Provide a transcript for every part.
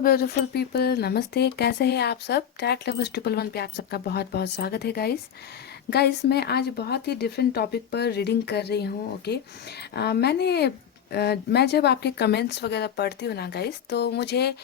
Beautiful people, नमस्ते। कैसे हैं आप सब? टैट लवर्स 111 पे आप सबका बहुत बहुत स्वागत है गाइस। मैं आज बहुत ही डिफरेंट टॉपिक पर रीडिंग कर रही हूँ। ओके। मैं जब आपके कमेंट्स वगैरह पढ़ती हूँ ना गाइस, तो मुझे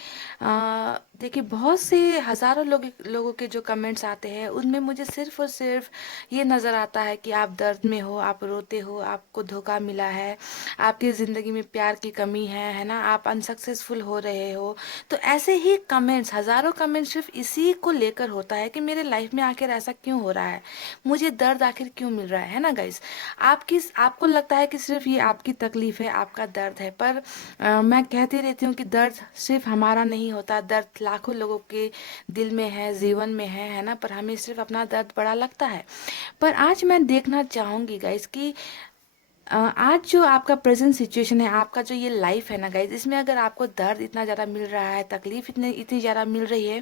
देखिए बहुत से हज़ारों लोगों के जो कमेंट्स आते हैं उनमें मुझे सिर्फ और सिर्फ ये नज़र आता है कि आप दर्द में हो, आप रोते हो, आपको धोखा मिला है, आपकी ज़िंदगी में प्यार की कमी है ना, आप अनसक्सेसफुल हो रहे हो। तो ऐसे ही कमेंट्स, हज़ारों कमेंट्स सिर्फ इसी को लेकर होता है कि मेरे लाइफ में आखिर ऐसा क्यों हो रहा है, मुझे दर्द आखिर क्यों मिल रहा है ना गाइस। आपको लगता है कि सिर्फ ये आपकी तकलीफ है, आपका दर्द है, पर मैं कहती रहती हूँ कि दर्द सिर्फ हमारा नहीं होता, दर्द लाखों लोगों के दिल में है, जीवन में है ना, पर हमें सिर्फ अपना दर्द बड़ा लगता है। पर आज मैं देखना चाहूंगी गाइस कि आज जो आपका प्रेजेंट सिचुएशन है, आपका जो ये लाइफ है ना गाइज, इसमें अगर आपको दर्द इतना ज़्यादा मिल रहा है, तकलीफ इतनी ज़्यादा मिल रही है,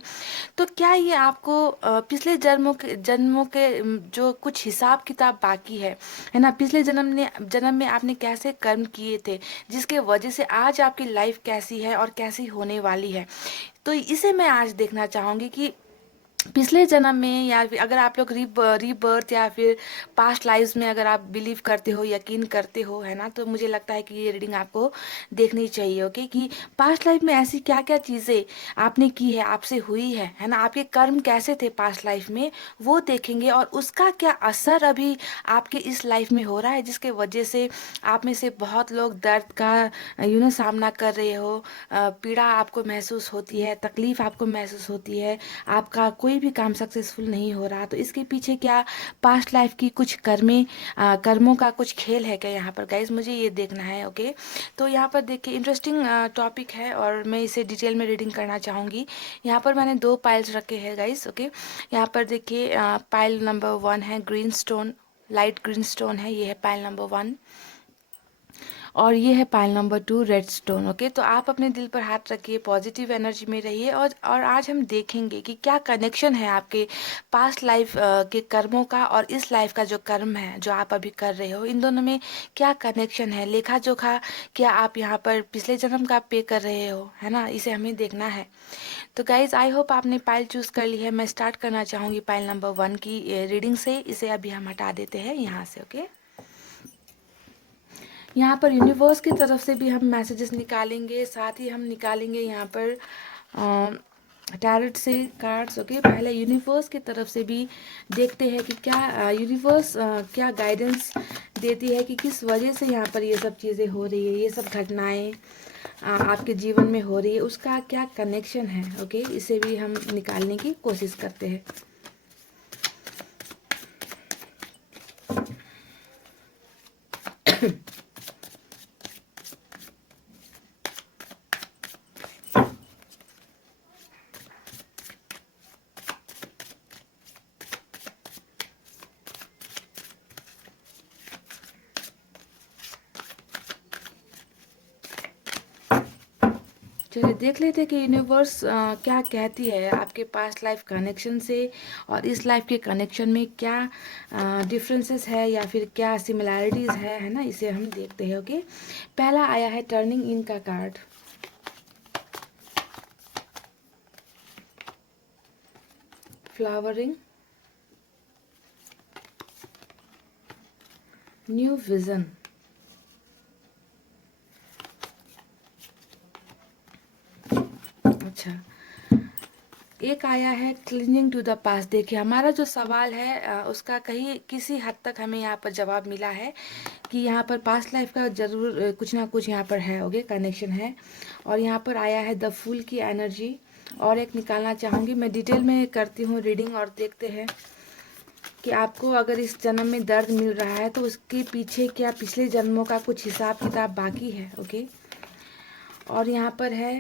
तो क्या ये आपको पिछले जन्मों के जो कुछ हिसाब किताब बाकी है ना, पिछले जन्म में आपने कैसे कर्म किए थे, जिसके वजह से आज आपकी लाइफ कैसी है और कैसी होने वाली है। तो इसे मैं आज देखना चाहूँगी कि पिछले जन्म में, या फिर अगर आप लोग रीबर्थ या फिर पास्ट लाइव्स में अगर आप बिलीव करते हो, यकीन करते हो, है ना, तो मुझे लगता है कि ये रीडिंग आपको देखनी चाहिए। ओके, कि पास्ट लाइफ में ऐसी क्या क्या चीज़ें आपने की है, आपसे हुई है ना, आपके कर्म कैसे थे पास्ट लाइफ में, वो देखेंगे, और उसका क्या असर अभी आपके इस लाइफ में हो रहा है, जिसके वजह से आप में से बहुत लोग दर्द का सामना कर रहे हो, पीड़ा आपको महसूस होती है, तकलीफ आपको महसूस होती है, आपका कोई भी काम सक्सेसफुल नहीं हो रहा। तो इसके पीछे क्या पास्ट लाइफ की कुछ कर्मों का कुछ खेल है क्या यहाँ पर गाइज, मुझे ये देखना है। ओके, तो यहाँ पर देखिए इंटरेस्टिंग टॉपिक है और मैं इसे डिटेल में रीडिंग करना चाहूँगी। यहाँ पर मैंने 2 पाइल्स रखे हैं गाइज। ओके, यहाँ पर देखिए पाइल नंबर 1 है green stone, light green stone है, ये है पाइल नंबर 1, और ये है pile number 2 red stone. Okay, तो आप अपने दिल पर हाथ रखिए, पॉजिटिव एनर्जी में रहिए, और आज हम देखेंगे कि क्या कनेक्शन है आपके पास्ट लाइफ के कर्मों का और इस लाइफ का जो कर्म है जो आप अभी कर रहे हो, इन दोनों में क्या कनेक्शन है, लेखा जोखा क्या आप यहाँ पर पिछले जन्म का पे कर रहे हो, है ना, इसे हमें देखना है। तो गाइज आई होप आपने पाइल चूज कर ली है। मैं स्टार्ट करना चाहूँगी पाइल नंबर 1 की रीडिंग से। इसे अभी हम हटा देते हैं यहाँ से। ओके, यहाँ पर यूनिवर्स की तरफ से भी हम मैसेजेस निकालेंगे, साथ ही हम निकालेंगे यहाँ पर टैरोट से कार्ड्स। ओके, पहले यूनिवर्स की तरफ से भी देखते हैं कि क्या यूनिवर्स क्या गाइडेंस देती है कि किस वजह से यहाँ पर ये सब चीज़ें हो रही है, ये सब घटनाएं आपके जीवन में हो रही है, उसका क्या कनेक्शन है। ओके, इसे भी हम निकालने की कोशिश करते हैं। चलिए देख लेते हैं कि यूनिवर्स क्या कहती है आपके पास्ट लाइफ कनेक्शन से और इस लाइफ के कनेक्शन में क्या डिफरेंसेस है या फिर क्या सिमिलैरिटीज़ है ना, इसे हम देखते हैं। ओके, पहला आया है टर्निंग इन का कार्ड, फ्लावरिंग, न्यू विजन, अच्छा, एक आया है क्लिंजिंग टू द पास्ट। देखिए हमारा जो सवाल है उसका कहीं किसी हद तक हमें यहाँ पर जवाब मिला है कि यहाँ पर पास्ट लाइफ का जरूर कुछ ना कुछ यहाँ पर है। ओके, कनेक्शन है। और यहाँ पर आया है द फूल की एनर्जी, और एक निकालना चाहूँगी। मैं डिटेल में करती हूँ रीडिंग और देखते हैं कि आपको अगर इस जन्म में दर्द मिल रहा है तो उसके पीछे क्या पिछले जन्मों का कुछ हिसाब किताब बाकी है। ओके, और यहाँ पर है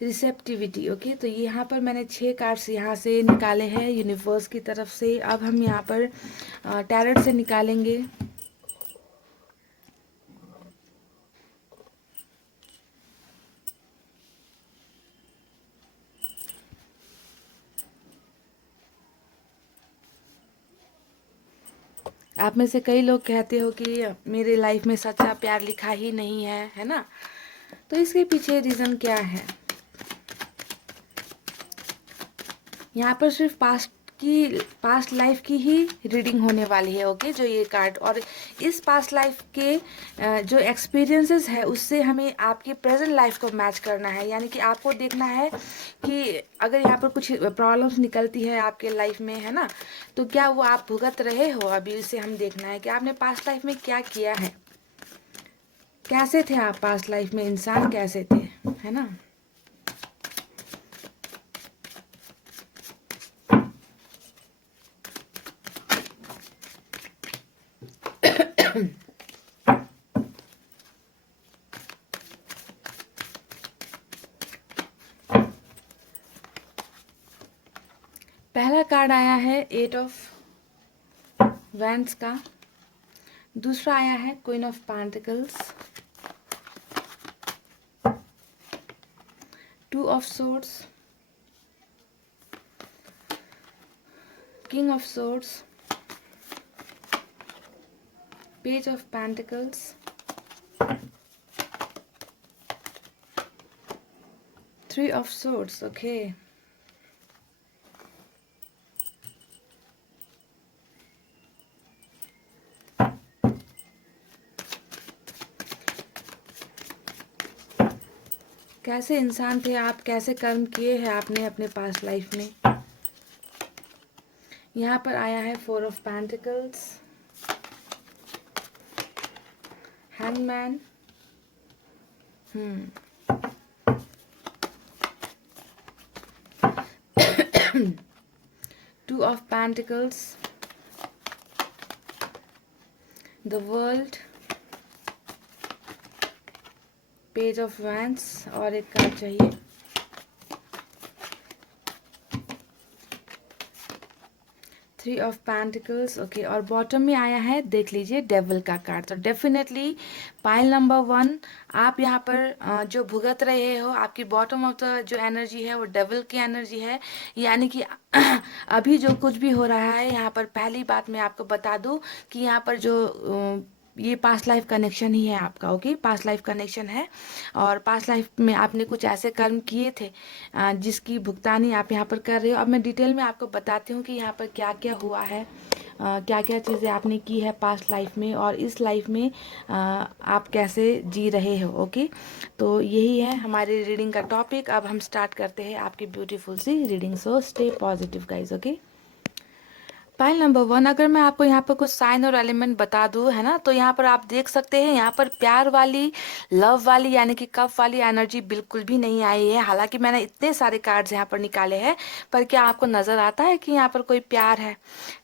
रिसेप्टिविटी। ओके, तो यहाँ पर मैंने 6 कार्ड्स यहाँ से निकाले हैं यूनिवर्स की तरफ से। अब हम यहाँ पर टैरोट से निकालेंगे। आप में से कई लोग कहते हो कि मेरे लाइफ में सच्चा प्यार लिखा ही नहीं है, है ना, तो इसके पीछे रीज़न क्या है। यहाँ पर सिर्फ पास्ट लाइफ की ही रीडिंग होने वाली है, ओके, जो ये कार्ड। और इस पास्ट लाइफ के जो एक्सपीरियंसेस है उससे हमें आपकी प्रेजेंट लाइफ को मैच करना है, यानी कि आपको देखना है कि अगर यहाँ पर कुछ प्रॉब्लम्स निकलती है आपके लाइफ में, है ना, तो क्या वो आप भुगत रहे हो अभी, उसे हम देखना है कि आपने पास्ट लाइफ में क्या किया है, कैसे थे आप पास्ट लाइफ में, इंसान कैसे थे, है ना। पहला कार्ड आया है 8 ऑफ वैंड्स का, दूसरा आया है queen of pentacles, 2 of swords, king of swords, page of pentacles, 3 of swords, okay. कैसे इंसान थे आप, कैसे कर्म किए हैं आपने अपने पास्ट लाइफ में। यहाँ पर आया है 4 of pentacles, hangman, 2 of pentacles, the world, page of wands, और एक कार्ड चाहिए, 3 ऑफ पेंटिकल्स, ओके। और बॉटम में आया है, देख लीजिए, डेविल का कार्ड। तो डेफिनेटली पाइल नंबर 1, आप यहाँ पर जो भुगत रहे हो, आपकी बॉटम ऑफ द जो एनर्जी है वो डेविल की एनर्जी है, यानी कि अभी जो कुछ भी हो रहा है यहाँ पर, पहली बात मैं आपको बता दूं कि यहाँ पर जो ये पास्ट लाइफ कनेक्शन ही है आपका, ओके, पास्ट लाइफ कनेक्शन है। और पास्ट लाइफ में आपने कुछ ऐसे कर्म किए थे जिसकी भुगतानी आप यहाँ पर कर रहे हो। अब मैं डिटेल में आपको बताती हूँ कि यहाँ पर क्या क्या हुआ है, क्या क्या चीज़ें आपने की है पास्ट लाइफ में, और इस लाइफ में आप कैसे जी रहे हो, ओके। तो यही है हमारी रीडिंग का टॉपिक। अब हम स्टार्ट करते हैं आपकी ब्यूटीफुल सी reading, so stay positive guys, okay. Pile number 1, अगर मैं आपको यहाँ पर कुछ साइन और एलिमेंट बता दूँ, है ना, तो यहाँ पर आप देख सकते हैं यहाँ पर प्यार वाली, लव वाली, यानी कि कप वाली एनर्जी बिल्कुल भी नहीं आई है। हालांकि मैंने इतने सारे कार्ड्स यहाँ पर निकाले हैं, पर क्या आपको नज़र आता है कि यहाँ पर कोई प्यार है?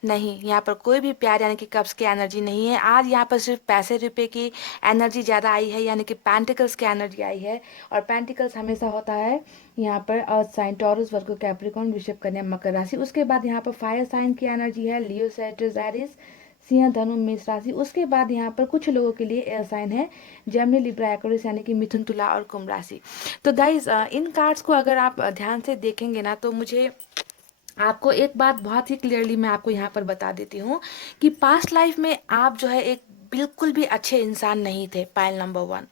नहीं, यहाँ पर कोई भी प्यार यानी कि कप्स की एनर्जी नहीं है। आज यहाँ पर सिर्फ पैसे रुपए की एनर्जी ज़्यादा आई है, यानी कि पेंटिकल्स की एनर्जी आई है। और पेंटिकल्स हमेशा होता है यहाँ पर अर्थ साइन, टॉरस, वर्गो, कैप्रिकॉर्न, वृषभ, कन्या, मकर राशि। उसके बाद यहाँ पर फायर साइन की एनर्जी है, लियो, सैजिटेरियस, एरीज, सिंह, धनु, मेष राशि। उसके बाद यहाँ पर कुछ लोगों के लिए एयर साइन है, जेमिनी, लिब्रा, एक्वेरियस, यानी कि मिथुन, तुला और कुंभ राशि। तो गाइज इन कार्ड्स को अगर आप ध्यान से देखेंगे ना, तो मुझे आपको एक बात बहुत ही क्लियरली मैं आपको यहाँ पर बता देती हूँ कि पास्ट लाइफ में आप जो है एक बिल्कुल भी अच्छे इंसान नहीं थे, पाइल नंबर 1,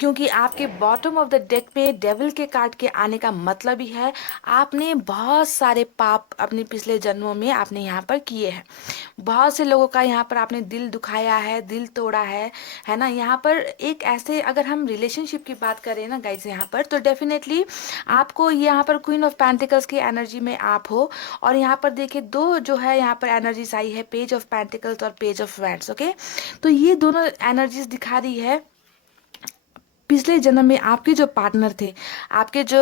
क्योंकि आपके बॉटम ऑफ द डेक में डेविल के कार्ड के आने का मतलब ही है आपने बहुत सारे पाप अपने पिछले जन्मों में आपने यहाँ पर किए हैं। बहुत से लोगों का यहाँ पर आपने दिल दुखाया है, दिल तोड़ा है ना। यहाँ पर एक ऐसे, अगर हम रिलेशनशिप की बात करें ना गाइज यहाँ पर, तो डेफिनेटली आपको यहाँ पर क्वीन ऑफ पेंटिकल्स की एनर्जी में आप हो। और यहाँ पर देखिए दो जो है यहाँ पर एनर्जीज आई है, पेज ऑफ पेंटिकल्स और पेज ऑफ वैंड्स, ओके। तो ये दोनों एनर्जीज दिखा रही है पिछले जन्म में आपके जो पार्टनर थे, आपके जो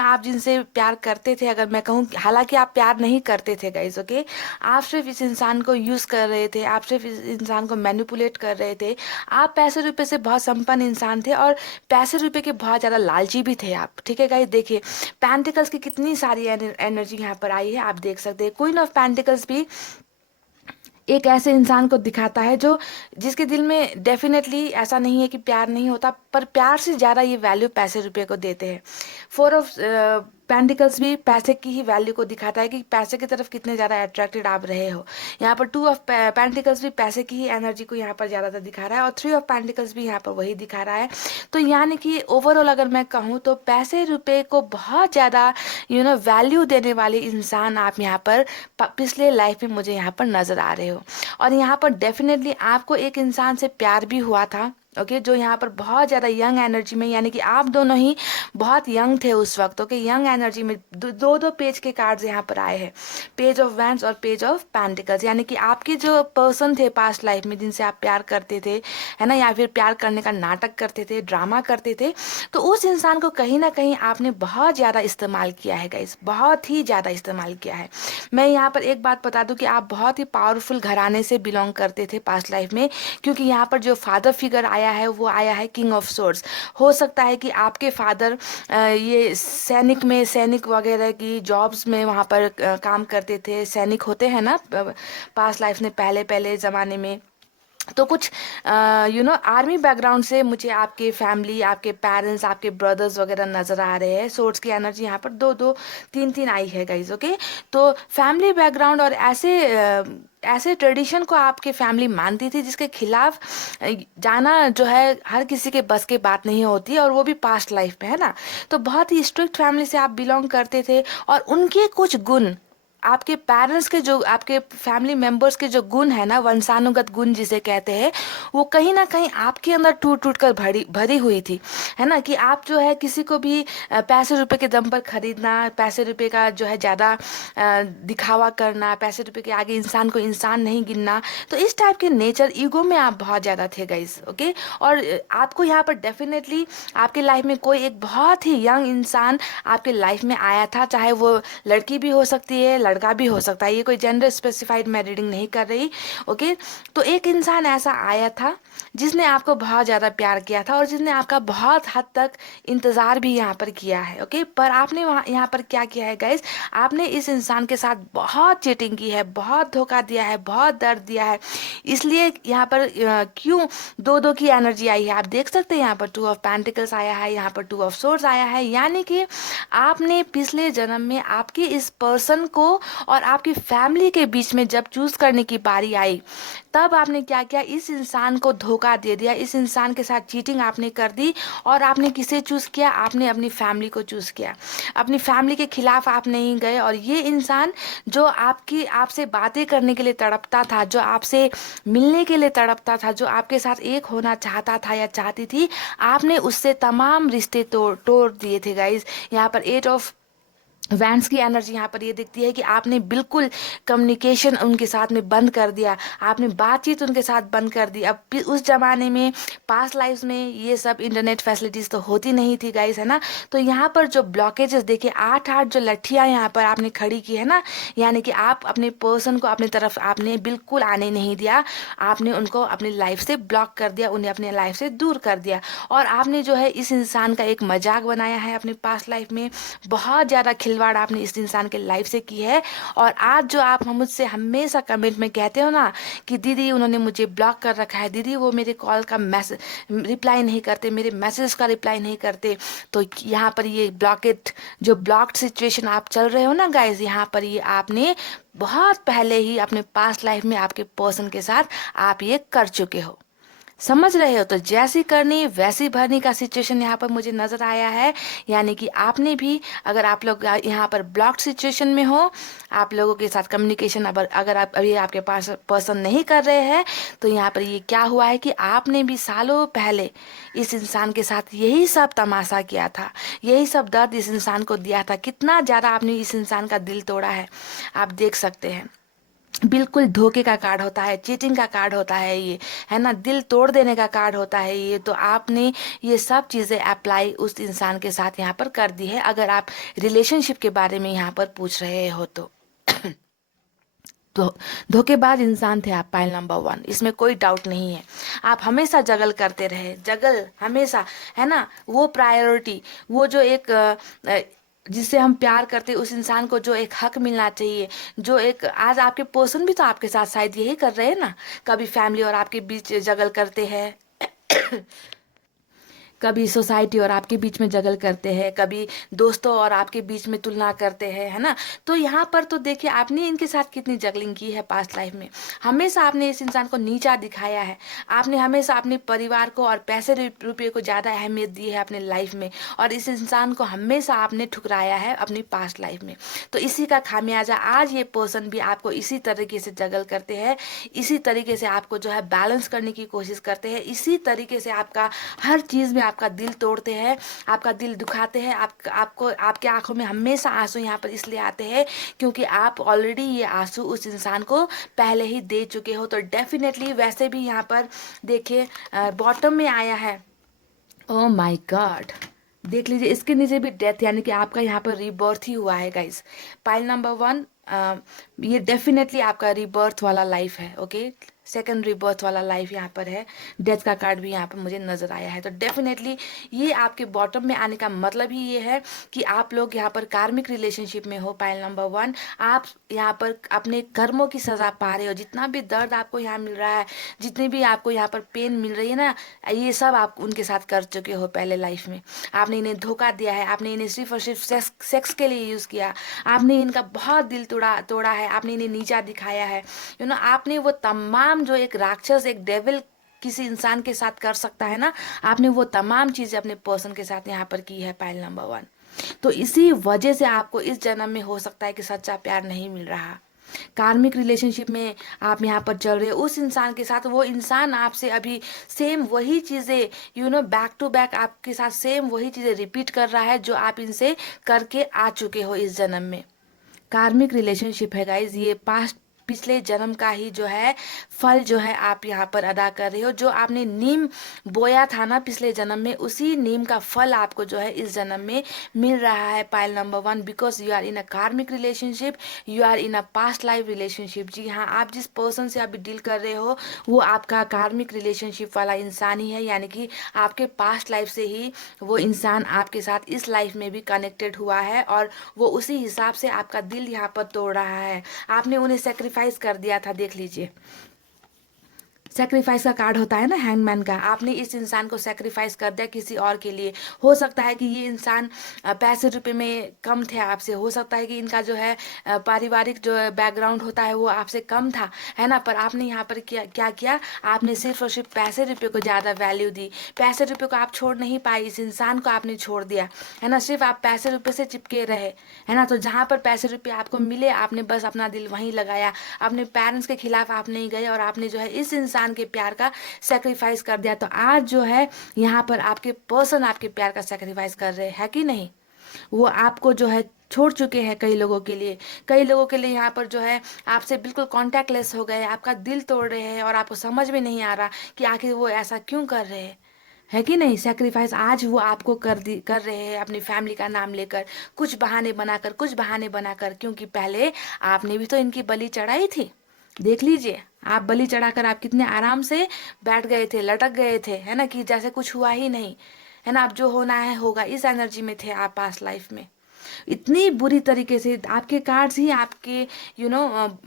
आप जिनसे प्यार करते थे, अगर मैं कहूँ, हालांकि आप प्यार नहीं करते थे गाइज, ओके, आप सिर्फ इस इंसान को यूज़ कर रहे थे, आप सिर्फ इस इंसान को मैनिपुलेट कर रहे थे। आप पैसे रुपए से बहुत संपन्न इंसान थे और पैसे रुपए के बहुत ज़्यादा लालची भी थे आप, ठीक है गाइज। देखिए पेंटिकल्स की कितनी सारी एनर्जी यहाँ पर आई है, आप देख सकते हैं। क्वीन ऑफ पेंटिकल्स भी एक ऐसे इंसान को दिखाता है जो जिसके दिल में डेफिनेटली ऐसा नहीं है कि प्यार नहीं होता, पर प्यार से ज़्यादा ये वैल्यू पैसे रुपए को देते हैं। 4 ऑफ पेंटिकल्स भी पैसे की ही वैल्यू को दिखाता है कि पैसे की तरफ कितने ज़्यादा अट्रैक्टेड आप रहे हो। यहाँ पर टू ऑफ पेंटिकल्स भी पैसे की ही एनर्जी को यहाँ पर ज़्यादातर दिखा रहा है, और थ्री ऑफ पेंटिकल्स भी यहाँ पर वही दिखा रहा है। तो यानी कि ओवरऑल अगर मैं कहूँ तो पैसे रुपए को बहुत ज़्यादा वैल्यू देने वाले इंसान आप यहाँ पर पिछले लाइफ में मुझे यहाँ पर नज़र आ रहे हो। और यहाँ पर डेफिनेटली आपको एक इंसान से प्यार भी हुआ था, ओके जो यहाँ पर बहुत ज़्यादा यंग एनर्जी में, यानी कि आप दोनों ही बहुत यंग थे उस वक्त, ओके यंग एनर्जी में दो दो पेज के कार्ड्स यहाँ पर आए हैं, पेज ऑफ वैंड्स और पेज ऑफ पेंटिकल्स। यानी कि आपके जो पर्सन थे पास्ट लाइफ में जिनसे आप प्यार करते थे, है ना, या फिर प्यार करने का नाटक करते थे, ड्रामा करते थे, तो उस इंसान को कहीं ना कहीं आपने बहुत ज़्यादा इस्तेमाल किया है गाइस, बहुत ही ज़्यादा इस्तेमाल किया है। मैं यहाँ पर एक बात बता दूँ कि आप बहुत ही पावरफुल घराने से बिलोंग करते थे पास्ट लाइफ में, क्योंकि यहाँ पर जो फादर फिगर आया है वो आया है किंग ऑफ सोर्ड्स। हो सकता है कि आपके फादर ये सैनिक वगैरह की जॉब्स में वहाँ पर काम करते थे, सैनिक होते हैं ना पास्ट लाइफ में, पहले पहले ज़माने में। तो कुछ आर्मी बैकग्राउंड से मुझे आपके फैमिली, आपके पेरेंट्स, आपके ब्रदर्स वगैरह नज़र आ रहे हैं। सोर्स की एनर्जी यहाँ पर दो दो तीन तीन आई है गाइज, ओके। तो फैमिली बैकग्राउंड और ऐसे ट्रेडिशन को आपके फैमिली मानती थी जिसके खिलाफ जाना जो है हर किसी के बस की बात नहीं होती, और वो भी पास्ट लाइफ में, है ना। तो बहुत ही स्ट्रिक्ट फैमिली से आप बिलोंग करते थे, और उनके कुछ गुण, आपके पेरेंट्स के जो, आपके फैमिली मेंबर्स के जो गुण है ना, वंशानुगत गुण जिसे कहते हैं, वो कहीं ना कहीं आपके अंदर टूट टूट कर भरी भरी हुई थी, है ना। कि आप जो है किसी को भी पैसे रुपए के दम पर खरीदना, पैसे रुपए का जो है ज़्यादा दिखावा करना, पैसे रुपए के आगे इंसान को इंसान नहीं गिनना, तो इस टाइप के नेचर, ईगो में आप बहुत ज़्यादा थे गाइस, ओके। और आपको यहाँ पर डेफिनेटली आपके लाइफ में कोई एक बहुत ही यंग इंसान आपके लाइफ में आया था, चाहे वो लड़की भी हो सकती है, लड़का भी हो सकता है, ये कोई जेंडर स्पेसिफाइड मैं रीडिंग नहीं कर रही, ओके। तो एक इंसान ऐसा आया था जिसने आपको बहुत ज़्यादा प्यार किया था, और जिसने आपका बहुत हद तक इंतज़ार भी यहाँ पर किया है, ओके। पर आपने वहाँ यहाँ पर क्या किया है गाइज, आपने इस इंसान के साथ बहुत चीटिंग की है, बहुत धोखा दिया है, बहुत दर्द दिया है। इसलिए यहाँ पर क्यों दो दो की एनर्जी आई है, आप देख सकते हैं यहाँ पर टू ऑफ पेंटिकल्स आया है, यहाँ पर टू ऑफ सोर्ड्स आया है। यानी कि आपने पिछले जन्म में आपके इस पर्सन को और आपकी फैमिली के बीच में जब चूज करने की बारी आई, तब आपने क्या किया, इस इंसान को धोखा दे दिया, इस इंसान के साथ चीटिंग आपने कर दी, और आपने किसे चूज किया, आपने अपनी फैमिली को चूज किया। अपनी फैमिली के खिलाफ आप नहीं गए, और ये इंसान जो आपसे बातें करने के लिए तड़पता था, जो आपसे मिलने के लिए तड़पता था, जो आपके साथ एक होना चाहता था या चाहती थी, आपने उससे तमाम रिश्ते तोड़ दिए थे गाइज। यहाँ पर एट ऑफ वैंड्स की एनर्जी यहाँ पर ये दिखती है कि आपने बिल्कुल कम्युनिकेशन उनके साथ में बंद कर दिया, आपने बातचीत उनके साथ बंद कर दी। अब उस जमाने में पास्ट लाइफ में ये सब इंटरनेट फैसिलिटीज़ तो होती नहीं थी गाइस, है ना। तो यहाँ पर जो ब्लॉकेजेस देखिए, 8 जो लट्ठियाँ यहाँ पर आपने खड़ी की है ना, यानी कि आप अपने पर्सन को अपनी तरफ आपने बिल्कुल आने नहीं दिया, आपने उनको अपनी लाइफ से ब्लॉक कर दिया, उन्हें अपनी लाइफ से दूर कर दिया, और आपने जो है इस इंसान का एक मजाक बनाया है अपनी पास्ट लाइफ में। बहुत ज़्यादा खिलवाड़ आपने इस इंसान के लाइफ से की है। और आज जो आप मुझसे हमेशा कमेंट में कहते हो ना कि दीदी उन्होंने मुझे ब्लॉक कर रखा है, दीदी वो मेरे कॉल का रिप्लाई नहीं करते, मेरे मैसेज का रिप्लाई नहीं करते, तो यहाँ पर ये ब्लॉकेट, जो ब्लॉक्ड सिचुएशन आप चल रहे हो ना गाइज, यहाँ पर ये आपने बहुत पहले ही अपने पास्ट लाइफ में आपके पर्सन के साथ आप ये कर चुके हो। समझ रहे हो। तो जैसी करनी वैसी भरनी का सिचुएशन यहाँ पर मुझे नजर आया है। यानी कि आपने भी, अगर आप लोग यहाँ पर ब्लॉक्ड सिचुएशन में हो, आप लोगों के साथ कम्युनिकेशन अगर आप अभी आपके पास पर्सन नहीं कर रहे हैं, तो यहाँ पर ये क्या हुआ है कि आपने भी सालों पहले इस इंसान के साथ यही सब तमाशा किया था, यही सब दर्द इस इंसान को दिया था। कितना ज़्यादा आपने इस इंसान का दिल तोड़ा है, आप देख सकते हैं। बिल्कुल धोखे का कार्ड होता है, चीटिंग का कार्ड होता है ये, है ना, दिल तोड़ देने का कार्ड होता है ये। तो आपने ये सब चीज़ें अप्लाई उस इंसान के साथ यहाँ पर कर दी है, अगर आप रिलेशनशिप के बारे में यहाँ पर पूछ रहे हो तो। तो धोखेबाज इंसान थे आप, पाइल नंबर 1, इसमें कोई डाउट नहीं है। आप हमेशा जगल करते रहे, जगल हमेशा, है ना, वो प्रायोरिटी, वो जो एक जिससे हम प्यार करते उस इंसान को जो एक हक मिलना चाहिए, जो एक, आज आपके पर्सन भी तो आपके साथ शायद यही कर रहे हैं ना, कभी फैमिली और आपके बीच जगल करते हैं कभी सोसाइटी और आपके बीच में जगल करते हैं, कभी दोस्तों और आपके बीच में तुलना करते हैं, है ना। तो यहाँ पर तो देखिए आपने इनके साथ कितनी जगलिंग की है पास्ट लाइफ में। हमेशा आपने इस इंसान को नीचा दिखाया है, आपने हमेशा अपने परिवार को और पैसे रुपये को ज़्यादा अहमियत दी है अपने लाइफ में, और इस इंसान को हमेशा आपने ठुकराया है अपनी पास्ट लाइफ में। तो इसी का खामियाजा आज ये पर्सन भी आपको इसी तरीके से जगल करते हैं, इसी तरीके से आपको जो है बैलेंस करने की कोशिश करते हैं, इसी तरीके से आपका हर चीज़ में आपका दिल तोड़ते हैं, आपका दिल दुखाते हैं। आपको आपके आंखों में हमेशा आंसू यहाँ पर इसलिए आते हैं क्योंकि आप ऑलरेडी ये आंसू उस इंसान को पहले ही दे चुके हो। तो डेफिनेटली वैसे भी यहाँ पर देखिए बॉटम में आया है, ओ माय गॉड, देख लीजिए इसके नीचे भी डेथ, यानी कि आपका यहाँ पर रीबर्थ ही हुआ है गाइस। पाइल नंबर 1, ये डेफिनेटली आपका रीबर्थ वाला लाइफ है। ओके, सेकंड रीबर्थ वाला लाइफ यहाँ पर है। डेथ का कार्ड भी यहाँ पर मुझे नजर आया है। तो डेफिनेटली ये आपके बॉटम में आने का मतलब ही ये है कि आप लोग यहाँ पर कार्मिक रिलेशनशिप में हो। पाइल नंबर 1, आप यहाँ पर अपने कर्मों की सजा पा रहे हो। जितना भी दर्द आपको यहाँ मिल रहा है, जितनी भी आपको यहाँ पर पेन मिल रही है ना, ये सब आप उनके साथ कर चुके हो पहले लाइफ में। आपने इन्हें धोखा दिया है, आपने इन्हें सिर्फ और सिर्फ सेक्स के लिए यूज़ किया, आपने इनका बहुत दिल तोड़ा है, आपने इन्हें नीचा दिखाया है। आपने वो तमाम जो एक राक्षस, एक डेविल किसी इंसान के साथ कर सकता है ना, आपने वो तमाम चीज़ें अपने पर्सन के साथ यहाँ पर की है। पाइल नंबर 1, तो इसी वजह से आपको इस जन्म में हो सकता है कि सच्चा प्यार नहीं मिल रहा। कार्मिक रिलेशनशिप में आप यहाँ पर चल रहे हो उस इंसान के साथ, वो इंसान आपसे अभी सेम वही चीज़ें बैक टू बैक आपके साथ सेम वही चीज़ें रिपीट कर रहा है जो आप इनसे करके आ चुके हो इस जन्म में। कार्मिक रिलेशनशिप है गाइज, ये पास्ट पिछले जन्म का ही जो है फल जो है आप यहाँ पर अदा कर रहे हो। जो आपने नीम बोया था ना पिछले जन्म में, उसी नीम का फल आपको जो है इस जन्म में मिल रहा है। Pile number 1, because you are in a karmic relationship, you are in a past life relationship. जी हाँ, आप जिस पर्सन से अभी डील कर रहे हो वो आपका कार्मिक रिलेशनशिप वाला इंसान ही है, यानी कि आपके पास्ट लाइफ से ही वो इंसान आपके साथ इस लाइफ में भी कनेक्टेड हुआ है, और वो उसी हिसाब से आपका दिल यहाँ पर तोड़ रहा है। आपने उन्हें सेक्रीफाइस कर दिया था, देख लीजिए सेक्रीफाइस का कार्ड होता है ना हैंगमैन का, आपने इस इंसान को सेक्रीफाइस कर दिया किसी और के लिए। हो सकता है कि ये इंसान पैसे रुपए में कम थे आपसे, हो सकता है कि इनका जो है पारिवारिक जो बैकग्राउंड होता है वो आपसे कम था, है ना। पर आपने यहाँ पर क्या किया, आपने सिर्फ और सिर्फ पैसे रुपये को ज़्यादा वैल्यू दी। पैसे रुपये को आप छोड़ नहीं पाए, इस इंसान को आपने छोड़ दिया, है ना। सिर्फ आप पैसे रुपये से चिपके रहे, है ना। तो जहाँ पर पैसे रुपये आपको मिले आपने बस अपना दिल वहीं लगाया, अपने पेरेंट्स के खिलाफ आप नहीं गए, और आपने जो है इस इंसान के प्यार का सेक्रीफाइस कर दिया। तो आज जो है यहाँ पर आपके पर्सन आपके प्यार का सेक्रीफाइस कर रहे हैं कि नहीं, वो आपको जो है छोड़ चुके हैं। कई लोगों के लिए, कई लोगों के लिए यहाँ पर जो है आपसे बिल्कुल कॉन्टैक्टलेस हो गए, आपका दिल तोड़ रहे हैं, और आपको समझ में नहीं आ रहा कि आखिर वो ऐसा क्यों कर रहे हैं, है कि नहीं। सेक्रीफाइस आज वो आपको कर रहे हैं अपनी फैमिली का नाम लेकर, कुछ बहाने बनाकर, क्योंकि पहले आपने भी तो इनकी बलि चढ़ाई थी। देख लीजिए, आप बलि चढ़ाकर आप कितने आराम से बैठ गए थे, लटक गए थे, है ना, कि जैसे कुछ हुआ ही नहीं, है ना। अब जो होना है होगा, इस एनर्जी में थे आप पास्ट लाइफ में। इतनी बुरी तरीके से आपके कार्ड्स ही आपके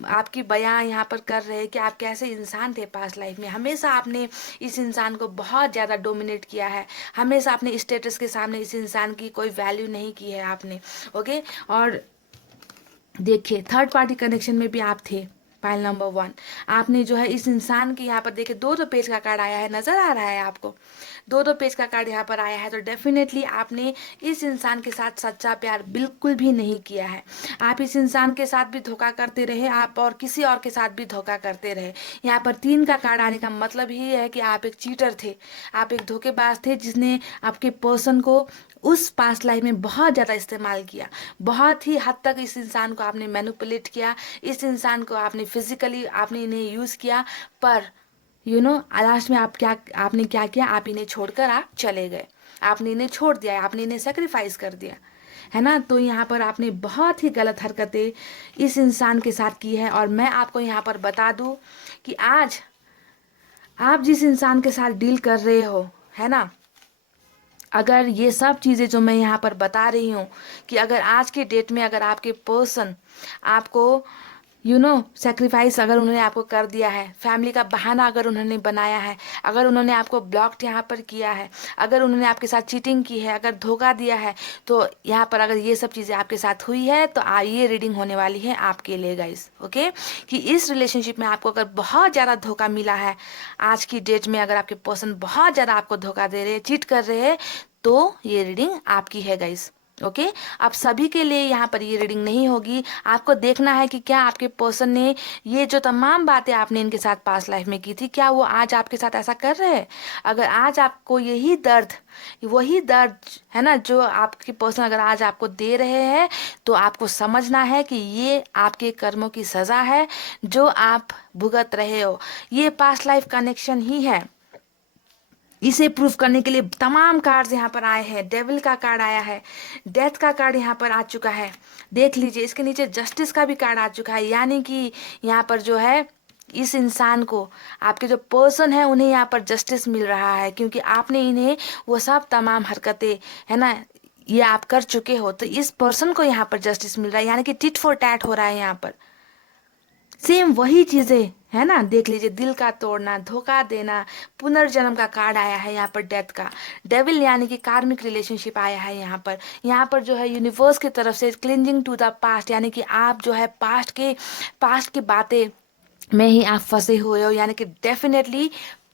आपकी बयां यहाँ पर कर रहे हैं कि आप कैसे इंसान थे पास्ट लाइफ में। हमेशा आपने इस इंसान को बहुत ज़्यादा डोमिनेट किया है, हमेशा अपने स्टेटस के सामने इस इंसान की कोई वैल्यू नहीं की है आपने। ओके, और देखिए थर्ड पार्टी कनेक्शन में भी आप थे। फाइल नंबर 1, आपने जो है इस इंसान की यहाँ पर देखिए दो पेज का कार्ड आया है, नजर आ रहा है आपको, दो पेज का कार्ड यहाँ पर आया है। तो डेफिनेटली आपने इस इंसान के साथ सच्चा प्यार बिल्कुल भी नहीं किया है। आप इस इंसान के साथ भी धोखा करते रहे, आप और किसी और के साथ भी धोखा करते रहे। यहाँ पर 3 का कार्ड आने का मतलब ही है कि आप एक चीटर थे, आप एक धोखेबाज थे, जिसने आपके पर्सन को उस पास्ट लाइफ में बहुत ज़्यादा इस्तेमाल किया। बहुत ही हद तक इस इंसान को आपने मैनिपुलेट किया, इस इंसान को आपने फिजिकली आपने इन्हें यूज़ किया। पर लास्ट में आपने क्या किया, आप इन्हें छोड़कर आप चले गए, आपने इन्हें छोड़ दिया, आपने इन्हें सेक्रीफाइस कर दिया, है ना। तो यहाँ पर आपने बहुत ही गलत हरकतें इस इंसान के साथ की है। और मैं आपको यहाँ पर बता दूँ कि आज आप जिस इंसान के साथ डील कर रहे हो, है ना, अगर ये सब चीज़ें जो मैं यहाँ पर बता रही हूँ कि अगर आज के डेट में अगर आपके पर्सन आपको सेक्रीफाइस अगर उन्होंने आपको कर दिया है, फैमिली का बहाना अगर उन्होंने बनाया है, अगर उन्होंने आपको ब्लॉक्ड यहाँ पर किया है, अगर उन्होंने आपके साथ चीटिंग की है, अगर धोखा दिया है, तो यहाँ पर अगर ये सब चीज़ें आपके साथ हुई है तो ये रीडिंग होने वाली है आपके लिए गाइस। ओके, कि इस रिलेशनशिप में आपको अगर बहुत ज़्यादा धोखा मिला है, आज की डेट में अगर आपके पर्सन बहुत ज़्यादा आपको धोखा दे रहे हैं, चीट कर रहे हैं, तो ये रीडिंग आपकी है गाइस। ओके, आप सभी के लिए यहाँ पर ये रीडिंग नहीं होगी। आपको देखना है कि क्या आपके पर्सन ने ये जो तमाम बातें आपने इनके साथ पास्ट लाइफ में की थी, क्या वो आज आपके साथ ऐसा कर रहे हैं। अगर आज आपको यही दर्द, वही दर्द है ना जो आपके पर्सन अगर आज आपको दे रहे हैं, तो आपको समझना है कि ये आपके कर्मों की सजा है जो आप भुगत रहे हो। ये पास्ट लाइफ कनेक्शन ही है। इसे प्रूफ करने के लिए तमाम कार्ड्स यहाँ पर आए हैं। डेविल का कार्ड आया है, डेथ का कार्ड यहाँ पर आ चुका है, देख लीजिए। इसके नीचे जस्टिस का भी कार्ड आ चुका है, यानी कि यहाँ पर जो है इस इंसान को, आपके जो पर्सन है उन्हें यहाँ पर जस्टिस मिल रहा है, क्योंकि आपने इन्हें वो सब तमाम हरकतें है ना ये आप कर चुके हो, तो इस पर्सन को यहाँ पर जस्टिस मिल रहा है, यानी कि टिट फॉर टैट हो रहा है यहाँ पर। सेम वही चीजें है ना, देख लीजिए, दिल का तोड़ना, धोखा देना, पुनर्जन्म का कार्ड आया है यहाँ पर, डेथ का, डेविल यानी कि कार्मिक रिलेशनशिप आया है यहाँ पर। यहाँ पर जो है यूनिवर्स की तरफ से क्लिंजिंग टू द पास्ट, यानी कि आप जो है पास्ट की बातें में ही आप फंसे हुए हो, यानी कि डेफिनेटली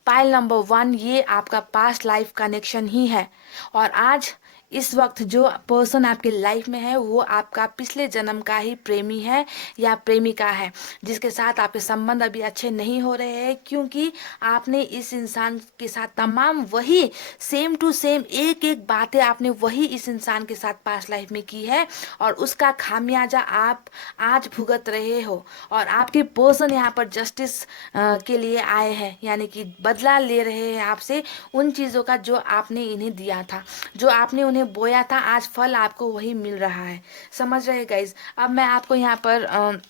पाइल नंबर 1 ये आपका पास्ट लाइफ कनेक्शन ही है। और आज इस वक्त जो पर्सन आपके लाइफ में है वो आपका पिछले जन्म का ही प्रेमी है या प्रेमिका है, जिसके साथ आपके संबंध अभी अच्छे नहीं हो रहे हैं, क्योंकि आपने इस इंसान के साथ तमाम वही सेम टू सेम एक एक बातें आपने वही इस इंसान के साथ पास्ट लाइफ में की है, और उसका खामियाजा आप आज भुगत रहे हो। और आपके पर्सन यहाँ पर जस्टिस के लिए आए हैं, यानी कि बदला ले रहे हैं आपसे उन चीज़ों का जो आपने इन्हें दिया था, जो आपने उन्हें बोया था, आज फल आपको वही मिल रहा है। समझ रहे गाइज। अब मैं आपको यहाँ पर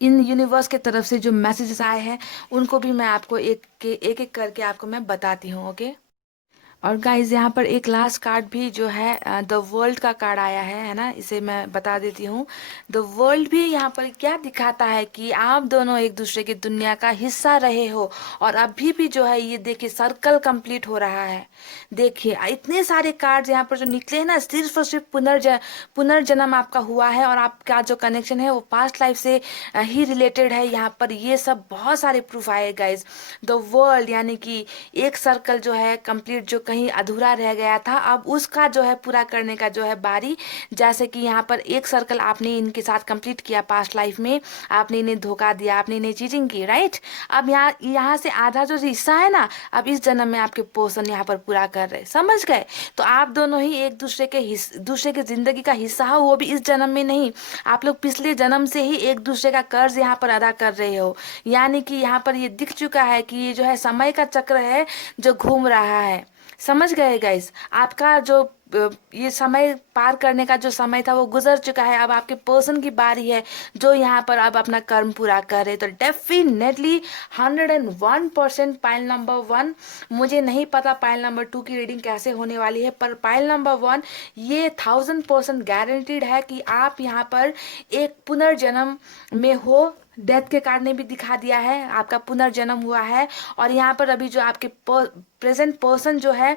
इन यूनिवर्स के तरफ से जो मैसेजेस आए हैं उनको भी मैं आपको एक करके आपको मैं बताती हूँ। ओके, और गाइज यहाँ पर एक लास्ट कार्ड भी जो है द वर्ल्ड का कार्ड आया है ना, इसे मैं बता देती हूँ। द वर्ल्ड भी यहाँ पर क्या दिखाता है कि आप दोनों एक दूसरे की दुनिया का हिस्सा रहे हो, और अभी भी जो है ये देखिए सर्कल कंप्लीट हो रहा है। देखिए इतने सारे कार्ड्स यहाँ पर जो निकले हैं ना, सिर्फ और सिर्फ पुनर्जन्म आपका हुआ है, और आपका जो कनेक्शन है वो पास्ट लाइफ से ही रिलेटेड है। यहाँ पर ये सब बहुत सारे प्रूफ आए गाइज। द वर्ल्ड यानी कि एक सर्कल जो है कंप्लीट, जो कहीं अधूरा रह गया था, अब उसका जो है पूरा करने का जो है बारी। जैसे कि यहाँ पर एक सर्कल आपने इनके साथ कंप्लीट किया पास्ट लाइफ में, आपने इन्हें धोखा दिया, आपने इन्हें चीटिंग की, राइट। अब यहाँ से आधा जो हिस्सा है ना, अब इस जन्म में आपके पर्सन यहाँ पर पूरा कर रहे, समझ गए। तो आप दोनों ही एक दूसरे के जिंदगी का हिस्सा हो, वो भी इस जन्म में नहीं, आप लोग पिछले जन्म से ही एक दूसरे का कर्ज यहाँ पर अदा कर रहे हो। यानी कि यहाँ पर ये दिख चुका है कि ये जो है समय का चक्र है जो घूम रहा है। समझ गए गाइस। आपका जो ये समय पार करने का जो समय था वो गुजर चुका है, अब आपके पर्सन की बारी है जो यहाँ पर अब अपना कर्म पूरा करे। तो डेफिनेटली 101% पाइल नंबर 1, मुझे नहीं पता पाइल नंबर 2 की रीडिंग कैसे होने वाली है, पर पाइल नंबर 1 ये 1000% गारंटीड है कि आप यहाँ पर एक पुनर्जन्म में हो। डेथ के कार्ड ने भी दिखा दिया है आपका पुनर्जन्म हुआ है, और यहाँ पर अभी जो आपके प्रेजेंट पर्सन जो है,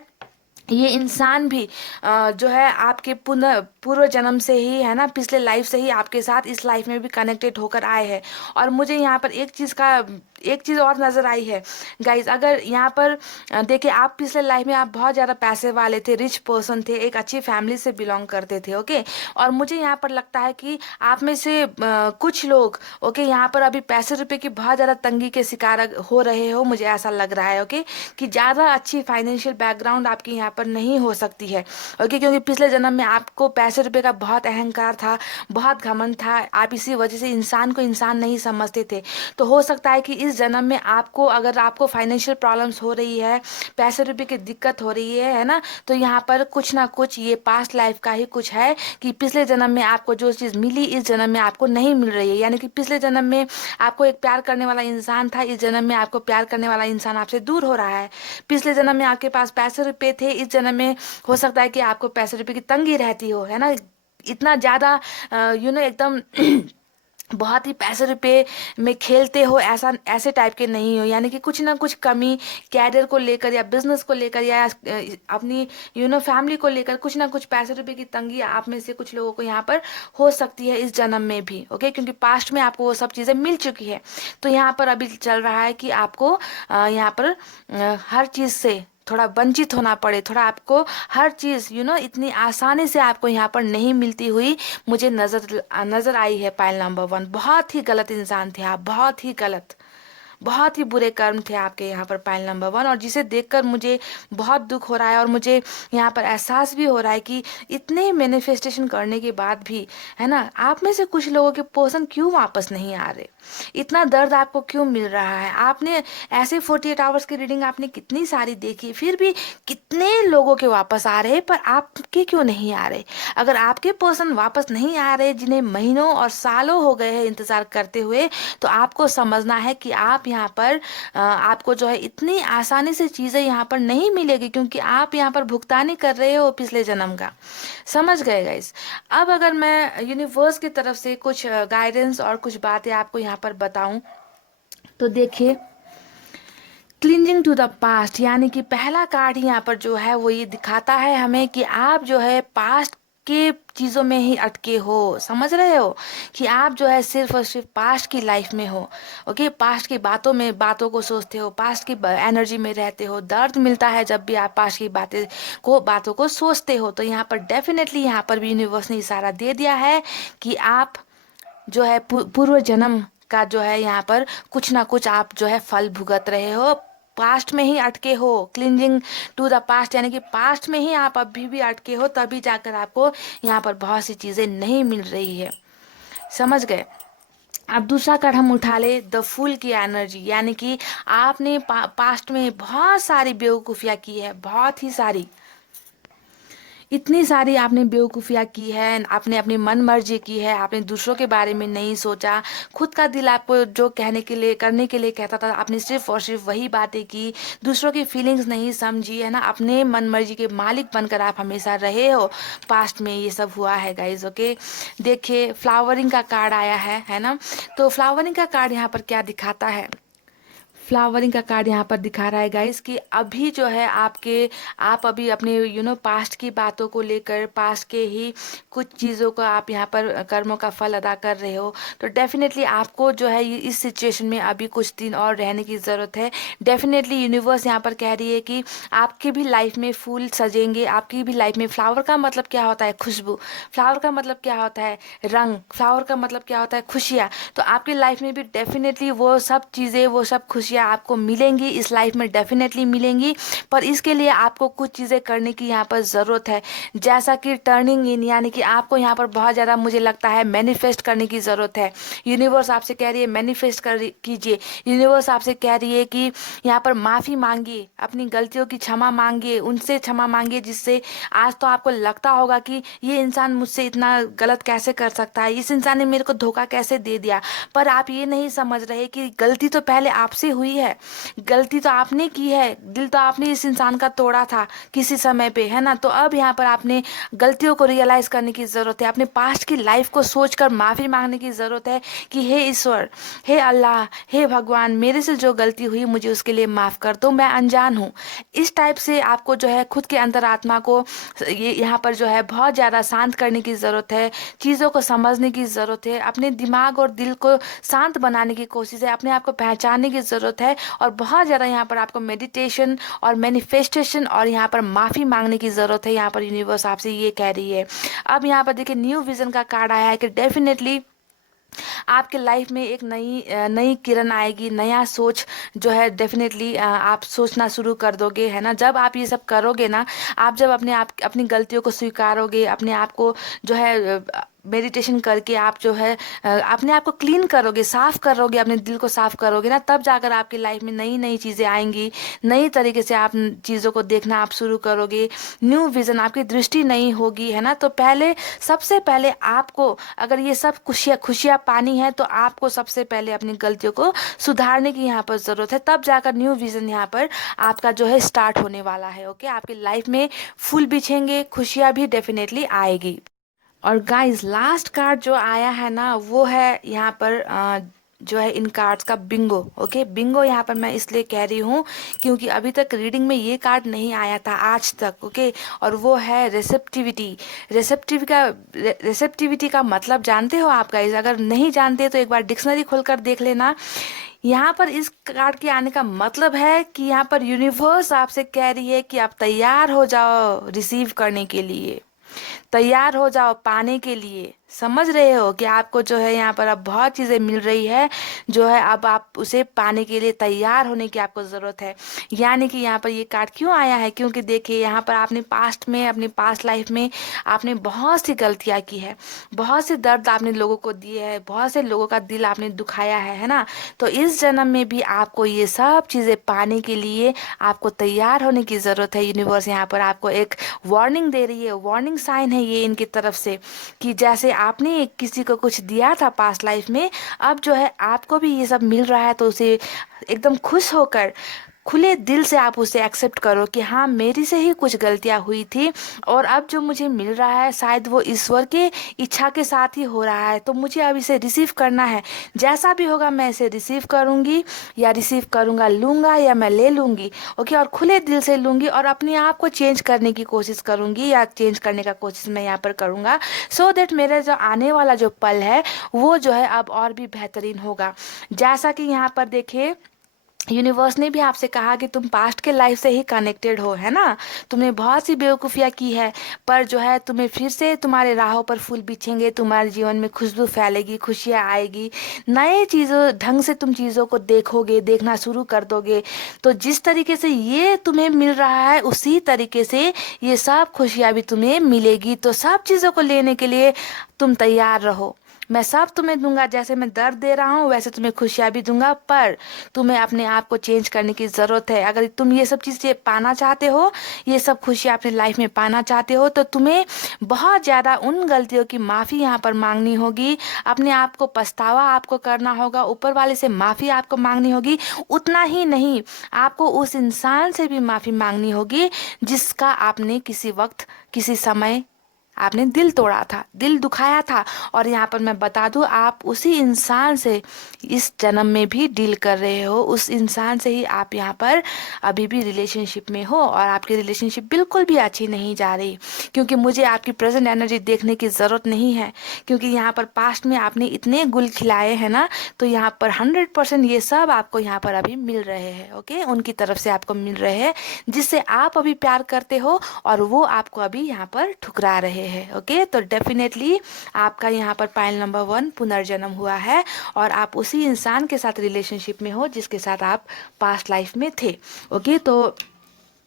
ये इंसान भी जो है आपके पूर्व जन्म से ही है ना, पिछले लाइफ से ही आपके साथ इस लाइफ में भी कनेक्टेड होकर आए हैं। और मुझे यहाँ पर एक चीज़ और नज़र आई है गाइज। अगर यहाँ पर देखिए, आप पिछले लाइफ में आप बहुत ज़्यादा पैसे वाले थे, रिच पर्सन थे, एक अच्छी फैमिली से बिलोंग करते थे। ओके, और मुझे यहाँ पर लगता है कि आप में से कुछ लोग ओके यहाँ पर अभी पैसे रुपए की बहुत ज़्यादा तंगी के शिकार हो रहे हो, मुझे ऐसा लग रहा है। ओके, कि ज़्यादा अच्छी फाइनेंशियल बैकग्राउंड आपकी यहाँ पर नहीं हो सकती है। ओके, क्योंकि पिछले जन्म में आपको पैसे रुपए का बहुत अहंकार था, बहुत घमंड था, आप इसी वजह से इंसान को इंसान नहीं समझते थे। तो हो सकता है कि इस जन्म में आपको, अगर आपको फाइनेंशियल प्रॉब्लम्स हो रही है, पैसे रुपए की दिक्कत हो रही है ना, तो यहाँ पर कुछ ना कुछ ये पास्ट लाइफ का ही कुछ है कि पिछले जन्म में आपको जो चीज़ मिली इस जन्म में आपको नहीं मिल रही है। यानी कि पिछले जन्म में आपको एक प्यार करने वाला इंसान था, इस जन्म में आपको प्यार करने वाला इंसान आपसे दूर हो रहा है। पिछले जन्म में आपके पास पैसे रुपए थे, इस जन्म में हो सकता है कि आपको पैसे रुपए की तंगी रहती हो, है ना, इतना ज़्यादा एकदम बहुत ही पैसे रुपए में खेलते हो, ऐसा ऐसे टाइप के नहीं हो। यानी कि कुछ ना कुछ कमी कैरियर को लेकर या बिजनेस को लेकर या अपनी फैमिली को लेकर कुछ ना कुछ पैसे रुपए की तंगी आप में से कुछ लोगों को यहाँ पर हो सकती है इस जन्म में भी। ओके, क्योंकि पास्ट में आपको वो सब चीज़ें मिल चुकी है। तो यहाँ पर अभी चल रहा है कि आपको यहाँ पर हर चीज़ से थोड़ा वंचित होना पड़े, थोड़ा आपको हर चीज़ इतनी आसानी से आपको यहाँ पर नहीं मिलती हुई मुझे नज़र नज़र आई है। पाइल नंबर 1, बहुत ही गलत इंसान थे आप, बहुत ही गलत, बहुत ही बुरे कर्म थे आपके यहाँ पर पाइल नंबर 1। और जिसे देखकर मुझे बहुत दुख हो रहा है और मुझे यहाँ पर एहसास भी हो रहा है कि इतने मैनिफेस्टेशन करने के बाद भी, है ना, आप में से कुछ लोगों के पोर्शन क्यों वापस नहीं आ रहे, इतना दर्द आपको क्यों मिल रहा है। आपने ऐसे 48 आवर्स की रीडिंग आपने कितनी सारी देखी, फिर भी कितने लोगों के वापस आ रहे पर आपके क्यों नहीं आ रहे। अगर आपके पर्सन वापस नहीं आ रहे, जिन्हें महीनों और सालों हो गए हैं इंतजार करते हुए, तो आपको समझना है कि आप यहाँ पर आपको जो है इतनी आसानी से चीज़ें यहाँ पर नहीं मिलेगी, क्योंकि आप यहाँ पर भुगतानी कर रहे हो पिछले जन्म का। समझ गए गाइस। अब अगर मैं यूनिवर्स की तरफ से कुछ गाइडेंस और कुछ बातें आपको यहाँ पर बताऊं, तो देखिए, क्लिंजिंग टू द पास्ट, यानी कि पहला कार्ड यहाँ पर जो है वो ये दिखाता है हमें कि आप जो है पास्ट के चीज़ों में ही अटके हो। समझ रहे हो कि आप जो है सिर्फ और सिर्फ पास्ट की लाइफ में हो। ओके, पास्ट की बातों को सोचते हो, पास्ट की एनर्जी में रहते हो, दर्द मिलता है जब भी आप पास्ट की बातों को सोचते हो। तो यहाँ पर डेफिनेटली यहाँ पर भी यूनिवर्स ने इशारा दे दिया है कि आप जो है पूर्व जन्म का जो है यहाँ पर कुछ ना कुछ आप जो है फल भुगत रहे हो, पास्ट में ही अटके हो। क्लिंजिंग टू द पास्ट, यानी कि पास्ट में ही आप अभी भी अटके हो, तभी जाकर आपको यहाँ पर बहुत सी चीज़ें नहीं मिल रही है। समझ गए। अब दूसरा कार्ड हम उठा ले, द फूल की एनर्जी, यानी कि आपने पास्ट में बहुत सारी बेवकूफ़ियाँ की है, बहुत ही सारी, इतनी सारी आपने बेवकूफ़ियाँ की है, आपने अपनी मन मर्जी की है, आपने दूसरों के बारे में नहीं सोचा, खुद का दिल आपको जो कहने के लिए करने के लिए कहता था आपने सिर्फ और सिर्फ वही बातें की, दूसरों की फीलिंग्स नहीं समझी, है ना, अपने मन मर्जी के मालिक बनकर आप हमेशा रहे हो। पास्ट में ये सब हुआ है गाइज। ओके, देखिए फ्लावरिंग का कार्ड आया है ना। तो फ्लावरिंग का कार्ड यहाँ पर क्या दिखाता है, फ्लावरिंग का कार्ड यहाँ पर दिखा रहा है गाइस कि अभी जो है आप अभी अपने पास्ट की बातों को लेकर, पास्ट के ही कुछ चीज़ों को आप यहाँ पर कर्मों का फल अदा कर रहे हो। तो डेफिनेटली आपको जो है इस सिचुएशन में अभी कुछ दिन और रहने की ज़रूरत है। डेफिनेटली यूनिवर्स यहाँ पर कह रही है कि आपकी भी लाइफ में फूल सजेंगे, आपकी भी लाइफ में, फ्लावर का मतलब क्या होता है, खुशबू, फ्लावर का मतलब क्या होता है, रंग, फ्लावर का मतलब क्या होता है, खुशियाँ। तो आपकी लाइफ में भी डेफिनेटली वो सब चीज़ें, वो सब खुशियाँ आपको मिलेंगी, इस लाइफ में डेफिनेटली मिलेंगी। पर इसके लिए आपको कुछ चीज़ें करने की यहाँ पर ज़रूरत है, जैसा कि टर्निंग इन, यानी कि आपको यहाँ पर बहुत ज़्यादा मुझे लगता है मैनिफेस्ट करने की ज़रूरत है। यूनिवर्स आपसे कह रही है मैनिफेस्ट कीजिए। यूनिवर्स आपसे कह रही है कि यहाँ पर माफ़ी मांगिए, अपनी गलतियों की क्षमा मांगिए, उनसे क्षमा मांगिए जिससे आज तो आपको लगता होगा कि ये इंसान मुझसे इतना गलत कैसे कर सकता है, इस इंसान ने मेरे को धोखा कैसे दे दिया। पर आप ये नहीं समझ रहे कि गलती तो पहले आपसे हुई है, गलती तो आपने की है, दिल तो आपने इस इंसान का तोड़ा था किसी समय पे, है ना। तो अब यहाँ पर आपने गलतियों को रियलाइज करने की ज़रूरत है, अपने पास्ट की लाइफ को सोचकर माफ़ी मांगने की ज़रूरत है कि हे ईश्वर, हे अल्लाह, हे भगवान, मेरे से जो गलती हुई मुझे उसके लिए माफ़ कर दो, मैं अनजान हूँ। इस टाइप से आपको जो है खुद के अंतरात्मा को ये यहाँ पर जो है बहुत ज़्यादा शांत करने की ज़रूरत है, चीज़ों को समझने की ज़रूरत है, अपने दिमाग और दिल को शांत बनाने की कोशिश है, अपने आप को पहचानने की ज़रूरत है। और बहुत ज़्यादा यहाँ पर आपको मेडिटेशन और मैनिफेस्टेशन और यहाँ पर माफ़ी मांगने की ज़रूरत है। यहाँ पर यूनिवर्स आपसे ये कह रही है। अब यहाँ पर देखिए न्यू विज़न का कार्ड आया है कि डेफिनेटली आपके लाइफ में एक नई किरण आएगी, नया सोच जो है डेफिनेटली आप सोचना शुरू कर दोगे, है ना। जब आप ये सब करोगे ना, आप जब अपनी गलतियों को स्वीकारोगे, अपने आप को जो है मेडिटेशन करके आप जो है अपने आप को क्लीन करोगे, साफ करोगे, अपने दिल को साफ करोगे ना, तब जाकर आपकी लाइफ में नई नई चीज़ें आएंगी, नई तरीके से आप चीज़ों को देखना आप शुरू करोगे, न्यू विज़न, आपकी दृष्टि नई होगी, है ना। तो सबसे पहले आपको अगर ये सब खुशियाँ पानी है, तो आपको सबसे पहले अपनी गलतियों को सुधारने की यहाँ पर ज़रूरत है, तब जाकर न्यू विज़न यहाँ पर आपका जो है स्टार्ट होने वाला है। ओके, आपकी लाइफ में फूल बिछेंगे, खुशियाँ भी डेफिनेटली आएगी। और गाइस लास्ट कार्ड जो आया है ना वो है यहाँ पर जो है इन कार्ड्स का बिंगो। ओके, बिंगो यहाँ पर मैं इसलिए कह रही हूँ क्योंकि अभी तक रीडिंग में ये कार्ड नहीं आया था आज तक। ओके, और वो है रिसेप्टिविटी। रिसेप्टिविटी का मतलब जानते हो आप गाइस? अगर नहीं जानते तो एक बार डिक्शनरी खोलकर देख लेना। यहाँ पर इस कार्ड के आने का मतलब है कि यहाँ पर यूनिवर्स आपसे कह रही है कि आप तैयार हो जाओ रिसीव करने के लिए, तैयार हो जाओ पाने के लिए। समझ रहे हो कि आपको जो है यहाँ पर अब बहुत चीज़ें मिल रही है जो है अब आप उसे पाने के लिए तैयार होने की आपको ज़रूरत है। यानी कि यहाँ पर ये कार्ड क्यों आया है, क्योंकि देखिए यहाँ पर आपने पास्ट में, अपनी पास्ट लाइफ में आपने बहुत सी गलतियाँ की है, बहुत से दर्द आपने लोगों को दिए हैं, बहुत से लोगों का दिल आपने दुखाया है ना। तो इस जन्म में भी आपको ये सब चीज़ें पाने के लिए आपको तैयार होने की ज़रूरत है। यूनिवर्स यहाँ पर आपको एक वार्निंग दे रही है, वार्निंग साइन है ये इनकी तरफ से कि जैसे आपने किसी को कुछ दिया था पास्ट लाइफ में, अब जो है आपको भी ये सब मिल रहा है तो उसे एकदम खुश होकर खुले दिल से आप उसे एक्सेप्ट करो कि हाँ मेरी से ही कुछ गलतियां हुई थी और अब जो मुझे मिल रहा है शायद वो ईश्वर के इच्छा के साथ ही हो रहा है, तो मुझे अब इसे रिसीव करना है। जैसा भी होगा मैं इसे रिसीव करूँगी या रिसीव करूँगा, लूँगा या मैं ले लूँगी। ओके, और खुले दिल से लूँगी और अपने आप को चेंज करने की कोशिश करूँगी या चेंज करने का कोशिश मैं यहाँ पर करूँगा सो दैट मेरा जो आने वाला जो पल है वो जो है अब और भी बेहतरीन होगा। जैसा कि यहाँ पर देखिए यूनिवर्स ने भी आपसे कहा कि तुम पास्ट के लाइफ से ही कनेक्टेड हो, है ना। तुमने बहुत सी बेवकूफ़ियाँ की है पर जो है तुम्हें फिर से तुम्हारे राहों पर फूल बिछेंगे, तुम्हारे जीवन में खुशबू फैलेगी, खुशियाँ आएगी, नए चीज़ों ढंग से तुम चीज़ों को देखोगे, देखना शुरू कर दोगे। तो जिस तरीके से ये तुम्हें मिल रहा है उसी तरीके से ये सब खुशियाँ भी तुम्हें मिलेगी। तो सब चीज़ों को लेने के लिए तुम तैयार रहो। मैं सब तुम्हें दूंगा, जैसे मैं दर्द दे रहा हूँ वैसे तुम्हें खुशियाँ भी दूंगा, पर तुम्हें अपने आप को चेंज करने की ज़रूरत है। अगर तुम ये सब चीज़ें पाना चाहते हो, ये सब खुशियाँ अपने लाइफ में पाना चाहते हो तो तुम्हें बहुत ज़्यादा उन गलतियों की माफ़ी यहाँ पर मांगनी होगी, अपने आप को पछतावा आपको करना होगा, ऊपर वाले से माफ़ी आपको मांगनी होगी। उतना ही नहीं, आपको उस इंसान से भी माफ़ी मांगनी होगी जिसका आपने किसी वक्त, किसी समय आपने दिल तोड़ा था, दिल दुखाया था। और यहाँ पर मैं बता दूँ आप उसी इंसान से इस जन्म में भी डील कर रहे हो, उस इंसान से ही आप यहाँ पर अभी भी रिलेशनशिप में हो और आपकी रिलेशनशिप बिल्कुल भी अच्छी नहीं जा रही। क्योंकि मुझे आपकी प्रेजेंट एनर्जी देखने की ज़रूरत नहीं है, क्योंकि यहाँ पर पास्ट में आपने इतने गुल खिलाए हैं ना, तो यहाँ पर 100% ये सब आपको यहाँ पर अभी मिल रहे हैं। ओके, उनकी तरफ से आपको मिल रहे हैं जिससे आप अभी प्यार करते हो और वो आपको अभी यहाँ पर ठुकरा रहे हैं। ओके, तो डेफिनेटली आपका यहाँ पर पाइल नंबर 1 पुनर्जन्म हुआ है और आप उसी इंसान के साथ रिलेशनशिप में हो जिसके साथ आप पास्ट लाइफ में थे। ओके, तो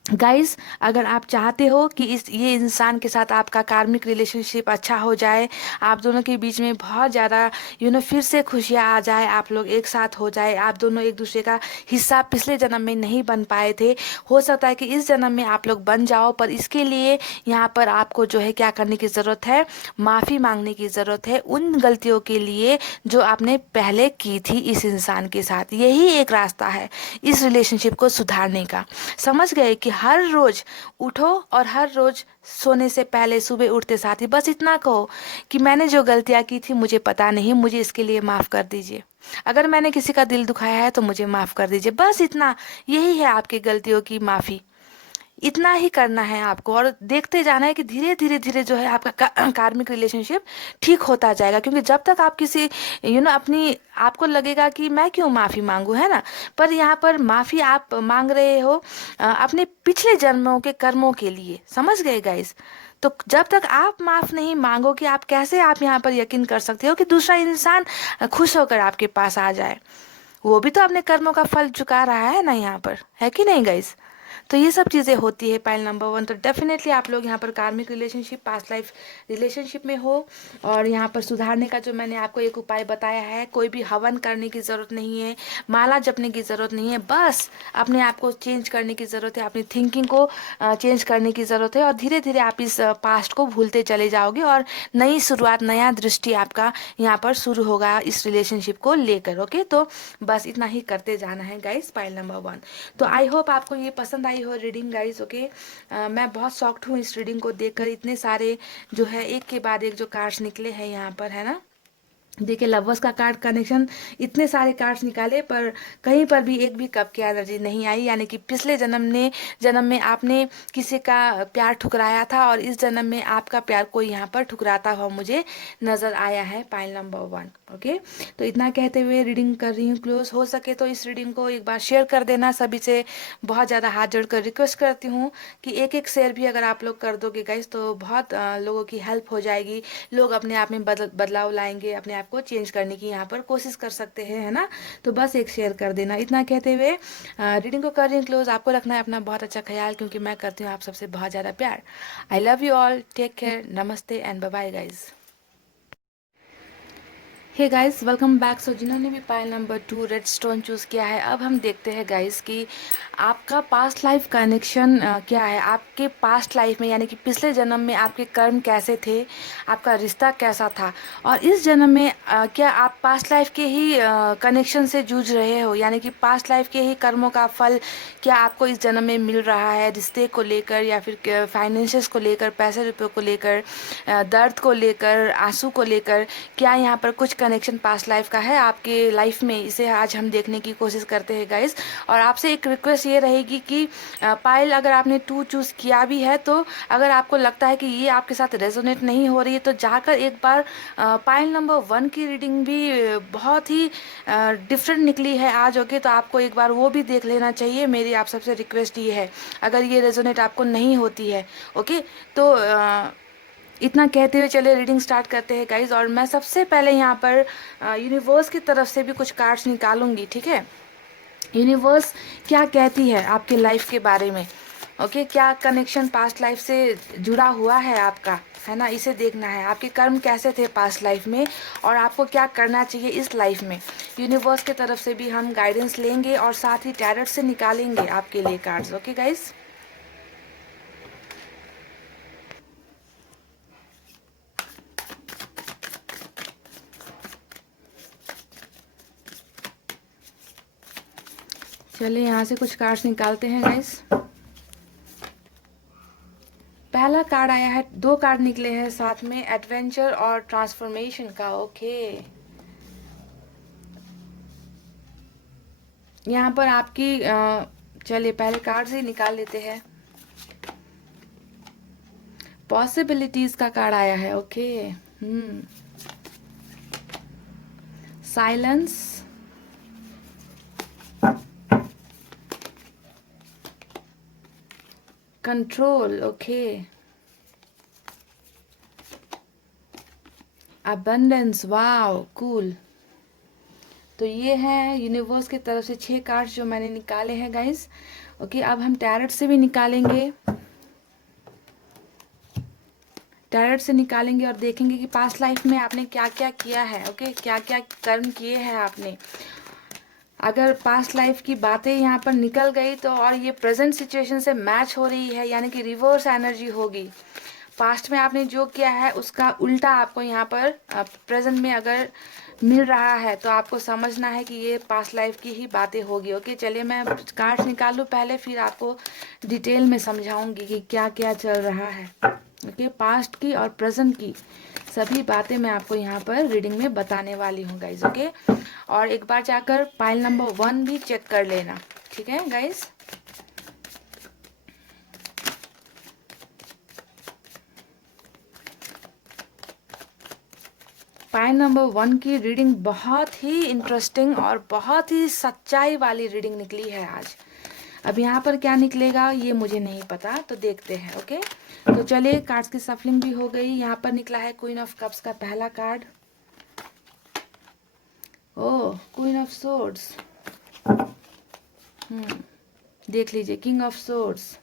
गाइस अगर आप चाहते हो कि ये इंसान के साथ आपका कार्मिक रिलेशनशिप अच्छा हो जाए, आप दोनों के बीच में बहुत ज़्यादा फिर से खुशियाँ आ जाए, आप लोग एक साथ हो जाए, आप दोनों एक दूसरे का हिस्सा पिछले जन्म में नहीं बन पाए थे, हो सकता है कि इस जन्म में आप लोग बन जाओ। पर इसके लिए यहाँ पर आपको जो है क्या करने की ज़रूरत है, माफ़ी मांगने की ज़रूरत है उन गलतियों के लिए जो आपने पहले की थी इस इंसान के साथ। यही एक रास्ता है इस रिलेशनशिप को सुधारने का। समझ गए कि हर रोज उठो और हर रोज सोने से पहले सुबह उठते साथ ही बस इतना कहो कि मैंने जो गलतियां की थी मुझे पता नहीं, मुझे इसके लिए माफ़ कर दीजिए। अगर मैंने किसी का दिल दुखाया है तो मुझे माफ़ कर दीजिए। बस इतना, यही है आपकी गलतियों की माफ़ी। इतना ही करना है आपको और देखते जाना है कि धीरे धीरे धीरे जो है आपका कार्मिक रिलेशनशिप ठीक होता जाएगा। क्योंकि जब तक आप किसी अपनी, आपको लगेगा कि मैं क्यों माफ़ी मांगू, है ना, पर यहाँ पर माफ़ी आप मांग रहे हो अपने पिछले जन्मों के कर्मों के लिए। समझ गए गाइस? तो जब तक आप माफ़ नहीं मांगोगे आप कैसे आप यहाँ पर यकीन कर सकते हो कि दूसरा इंसान खुश होकर आपके पास आ जाए? वो भी तो अपने कर्मों का फल चुका रहा है ना यहाँ पर, है कि नहीं गाइस? तो ये सब चीज़ें होती है पाइल नंबर 1। तो डेफिनेटली आप लोग यहाँ पर कार्मिक रिलेशनशिप, पास्ट लाइफ रिलेशनशिप में हो और यहाँ पर सुधारने का जो मैंने आपको एक उपाय बताया है, कोई भी हवन करने की ज़रूरत नहीं है, माला जपने की ज़रूरत नहीं है, बस अपने आप को चेंज करने की ज़रूरत है, अपनी थिंकिंग को चेंज करने की ज़रूरत है और धीरे धीरे आप इस पास्ट को भूलते चले जाओगे और नई शुरुआत, नया दृष्टि आपका यहाँ पर शुरू होगा इस रिलेशनशिप को लेकर। ओके, तो बस इतना ही करते जाना है गाइस, पाइल नंबर 1। तो आई होप आपको ये पसंद पसंद आई हो रीडिंग गाइस। ओके, मैं बहुत शॉक्ड हूँ इस रीडिंग को देखकर, इतने सारे जो है एक के बाद एक जो कार्ड्स निकले हैं यहाँ पर, है ना। देखिए लवर्स का कार्ड कनेक्शन, इतने सारे कार्ड्स निकाले पर कहीं पर भी एक भी कप की एनर्जी नहीं आई, यानी कि पिछले जन्म में आपने किसी का प्यार ठुकराया था और इस जन्म में आपका प्यार कोई यहाँ पर ठुकराता हुआ मुझे नज़र आया है, पाइल नंबर 1। ओके, तो इतना कहते हुए रीडिंग कर रही हूँ क्लोज। हो सके तो इस रीडिंग को एक बार शेयर कर देना, सभी से बहुत ज़्यादा हाथ जोड़कर रिक्वेस्ट करती हूँ कि एक एक शेयर भी अगर आप लोग कर दोगे गाइस तो बहुत लोगों की हेल्प हो जाएगी। लोग अपने आप में बदलाव लाएंगे, अपने आप को चेंज करने की यहाँ पर कोशिश कर सकते हैं, है ना। तो बस एक शेयर कर देना। इतना कहते हुए रीडिंग को कर रही हूँ क्लोज। आपको रखना है अपना बहुत अच्छा ख्याल, क्योंकि मैं करती हूँ आप सबसे बहुत ज़्यादा प्यार। I love you all, take care, namaste and bye bye guys. Hey guys, welcome back. So जिन्होंने भी pile number 2 red stone choose किया है, अब हम देखते हैं गाइस कि आपका पास्ट लाइफ कनेक्शन क्या है। आपके पास्ट लाइफ में यानी कि पिछले जन्म में आपके कर्म कैसे थे, आपका रिश्ता कैसा था, और इस जन्म में क्या आप पास्ट लाइफ के ही कनेक्शन से जूझ रहे हो, यानी कि पास्ट लाइफ के ही कर्मों का फल क्या आपको इस जन्म में मिल रहा है, रिश्ते को लेकर या फिर फाइनेंशियस को लेकर, पैसे रुपये को लेकर, दर्द को लेकर, आंसू को लेकर, क्या यहाँ पर कुछ कनेक्शन पास्ट लाइफ का है आपके लाइफ में, इसे आज हम देखने की कोशिश करते हैं गाइस। और आपसे एक रिक्वेस्ट ये रहेगी कि पायल अगर आपने 2 चूज़ किया भी है तो अगर आपको लगता है कि ये आपके साथ रेजोनेट नहीं हो रही है तो जाकर एक बार पायल नंबर 1 की रीडिंग भी बहुत ही डिफरेंट निकली है आज। ओके, तो आपको एक बार वो भी देख लेना चाहिए। मेरी आप सबसे रिक्वेस्ट ये है, अगर ये रेजोनेट आपको नहीं होती है ओके, तो इतना कहते हुए चलिए रीडिंग स्टार्ट करते हैं गाइज। और मैं सबसे पहले यहाँ पर यूनिवर्स की तरफ से भी कुछ कार्ड्स निकालूंगी, ठीक है। यूनिवर्स क्या कहती है आपके लाइफ के बारे में, ओके, क्या कनेक्शन पास्ट लाइफ से जुड़ा हुआ है आपका, है ना, इसे देखना है। आपके कर्म कैसे थे पास्ट लाइफ में और आपको क्या करना चाहिए इस लाइफ में। यूनिवर्स की तरफ से भी हम गाइडेंस लेंगे और साथ ही टैरोट से निकालेंगे आपके लिए कार्ड्स। ओके गाइज, चलिए यहाँ से कुछ कार्ड्स निकालते हैं गाइस। पहला कार्ड आया है, 2 कार्ड निकले हैं साथ में, एडवेंचर और ट्रांसफॉर्मेशन का। ओके, यहाँ पर आपकी चलिए पहले कार्ड ही निकाल लेते हैं। पॉसिबिलिटीज का कार्ड आया है। Okay, silence, control, okay, abundance, wow cool. तो ये है यूनिवर्स की तरफ से 6 कार्ड्स जो मैंने निकाले हैं गाइस। ओके, अब हम टैरोट से भी निकालेंगे, टैरोट से निकालेंगे और देखेंगे कि पास्ट लाइफ में आपने क्या क्या किया है। ओके, क्या क्या कर्म किए हैं आपने। अगर पास्ट लाइफ की बातें यहाँ पर निकल गई तो और ये प्रेजेंट सिचुएशन से मैच हो रही है, यानी कि रिवर्स एनर्जी होगी। पास्ट में आपने जो किया है उसका उल्टा आपको यहाँ पर प्रेजेंट में अगर मिल रहा है तो आपको समझना है कि ये पास्ट लाइफ की ही बातें होगी। ओके, चलिए मैं कार्ड्स निकालूं पहले, फिर आपको डिटेल में समझाऊंगी कि क्या क्या चल रहा है। ओके, पास्ट की और प्रेजेंट की सभी बातें मैं आपको यहाँ पर रीडिंग में बताने वाली हूँ गाइज। ओके, और एक बार जाकर पाइल नंबर 1 भी चेक कर लेना, ठीक है गाइज। पाइल नंबर 1 की रीडिंग बहुत ही इंटरेस्टिंग और बहुत ही सच्चाई वाली रीडिंग निकली है आज। अब यहाँ पर क्या निकलेगा ये मुझे नहीं पता, तो देखते हैं। ओके, तो चलिए कार्ड्स की सफलिंग भी हो गई। यहाँ पर निकला है क्वीन ऑफ कप्स का पहला card. Oh, queen of swords, देख लीजिए, किंग ऑफ सोर्ड्स,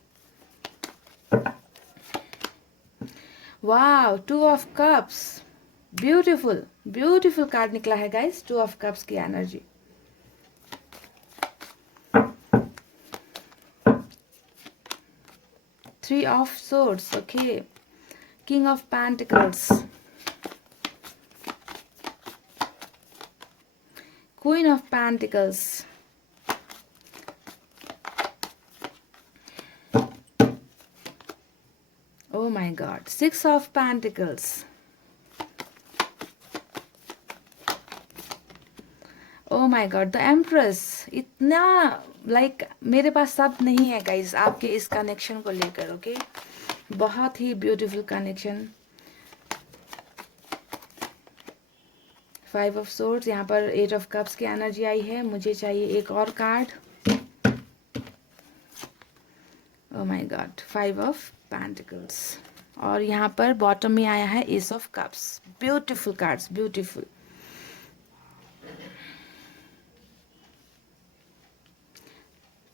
वाह, 2 of cups, beautiful beautiful card निकला है गाइस, 2 ऑफ कप्स की energy. Three of swords, okay, king of pentacles, queen of pentacles, oh my God, 6 of pentacles. Oh my God, the empress. इतना मेरे पास सब नहीं है guys आपके इस कनेक्शन को लेकर। ओके, बहुत ही ब्यूटीफुल कनेक्शन। 5 ऑफ सोर्ड्स, यहाँ पर 8 ऑफ कप्स की एनर्जी आई है। मुझे चाहिए एक और card. Oh my God, 5 of pentacles. और यहाँ पर बॉटम में आया है S of cups. Beautiful cards, beautiful.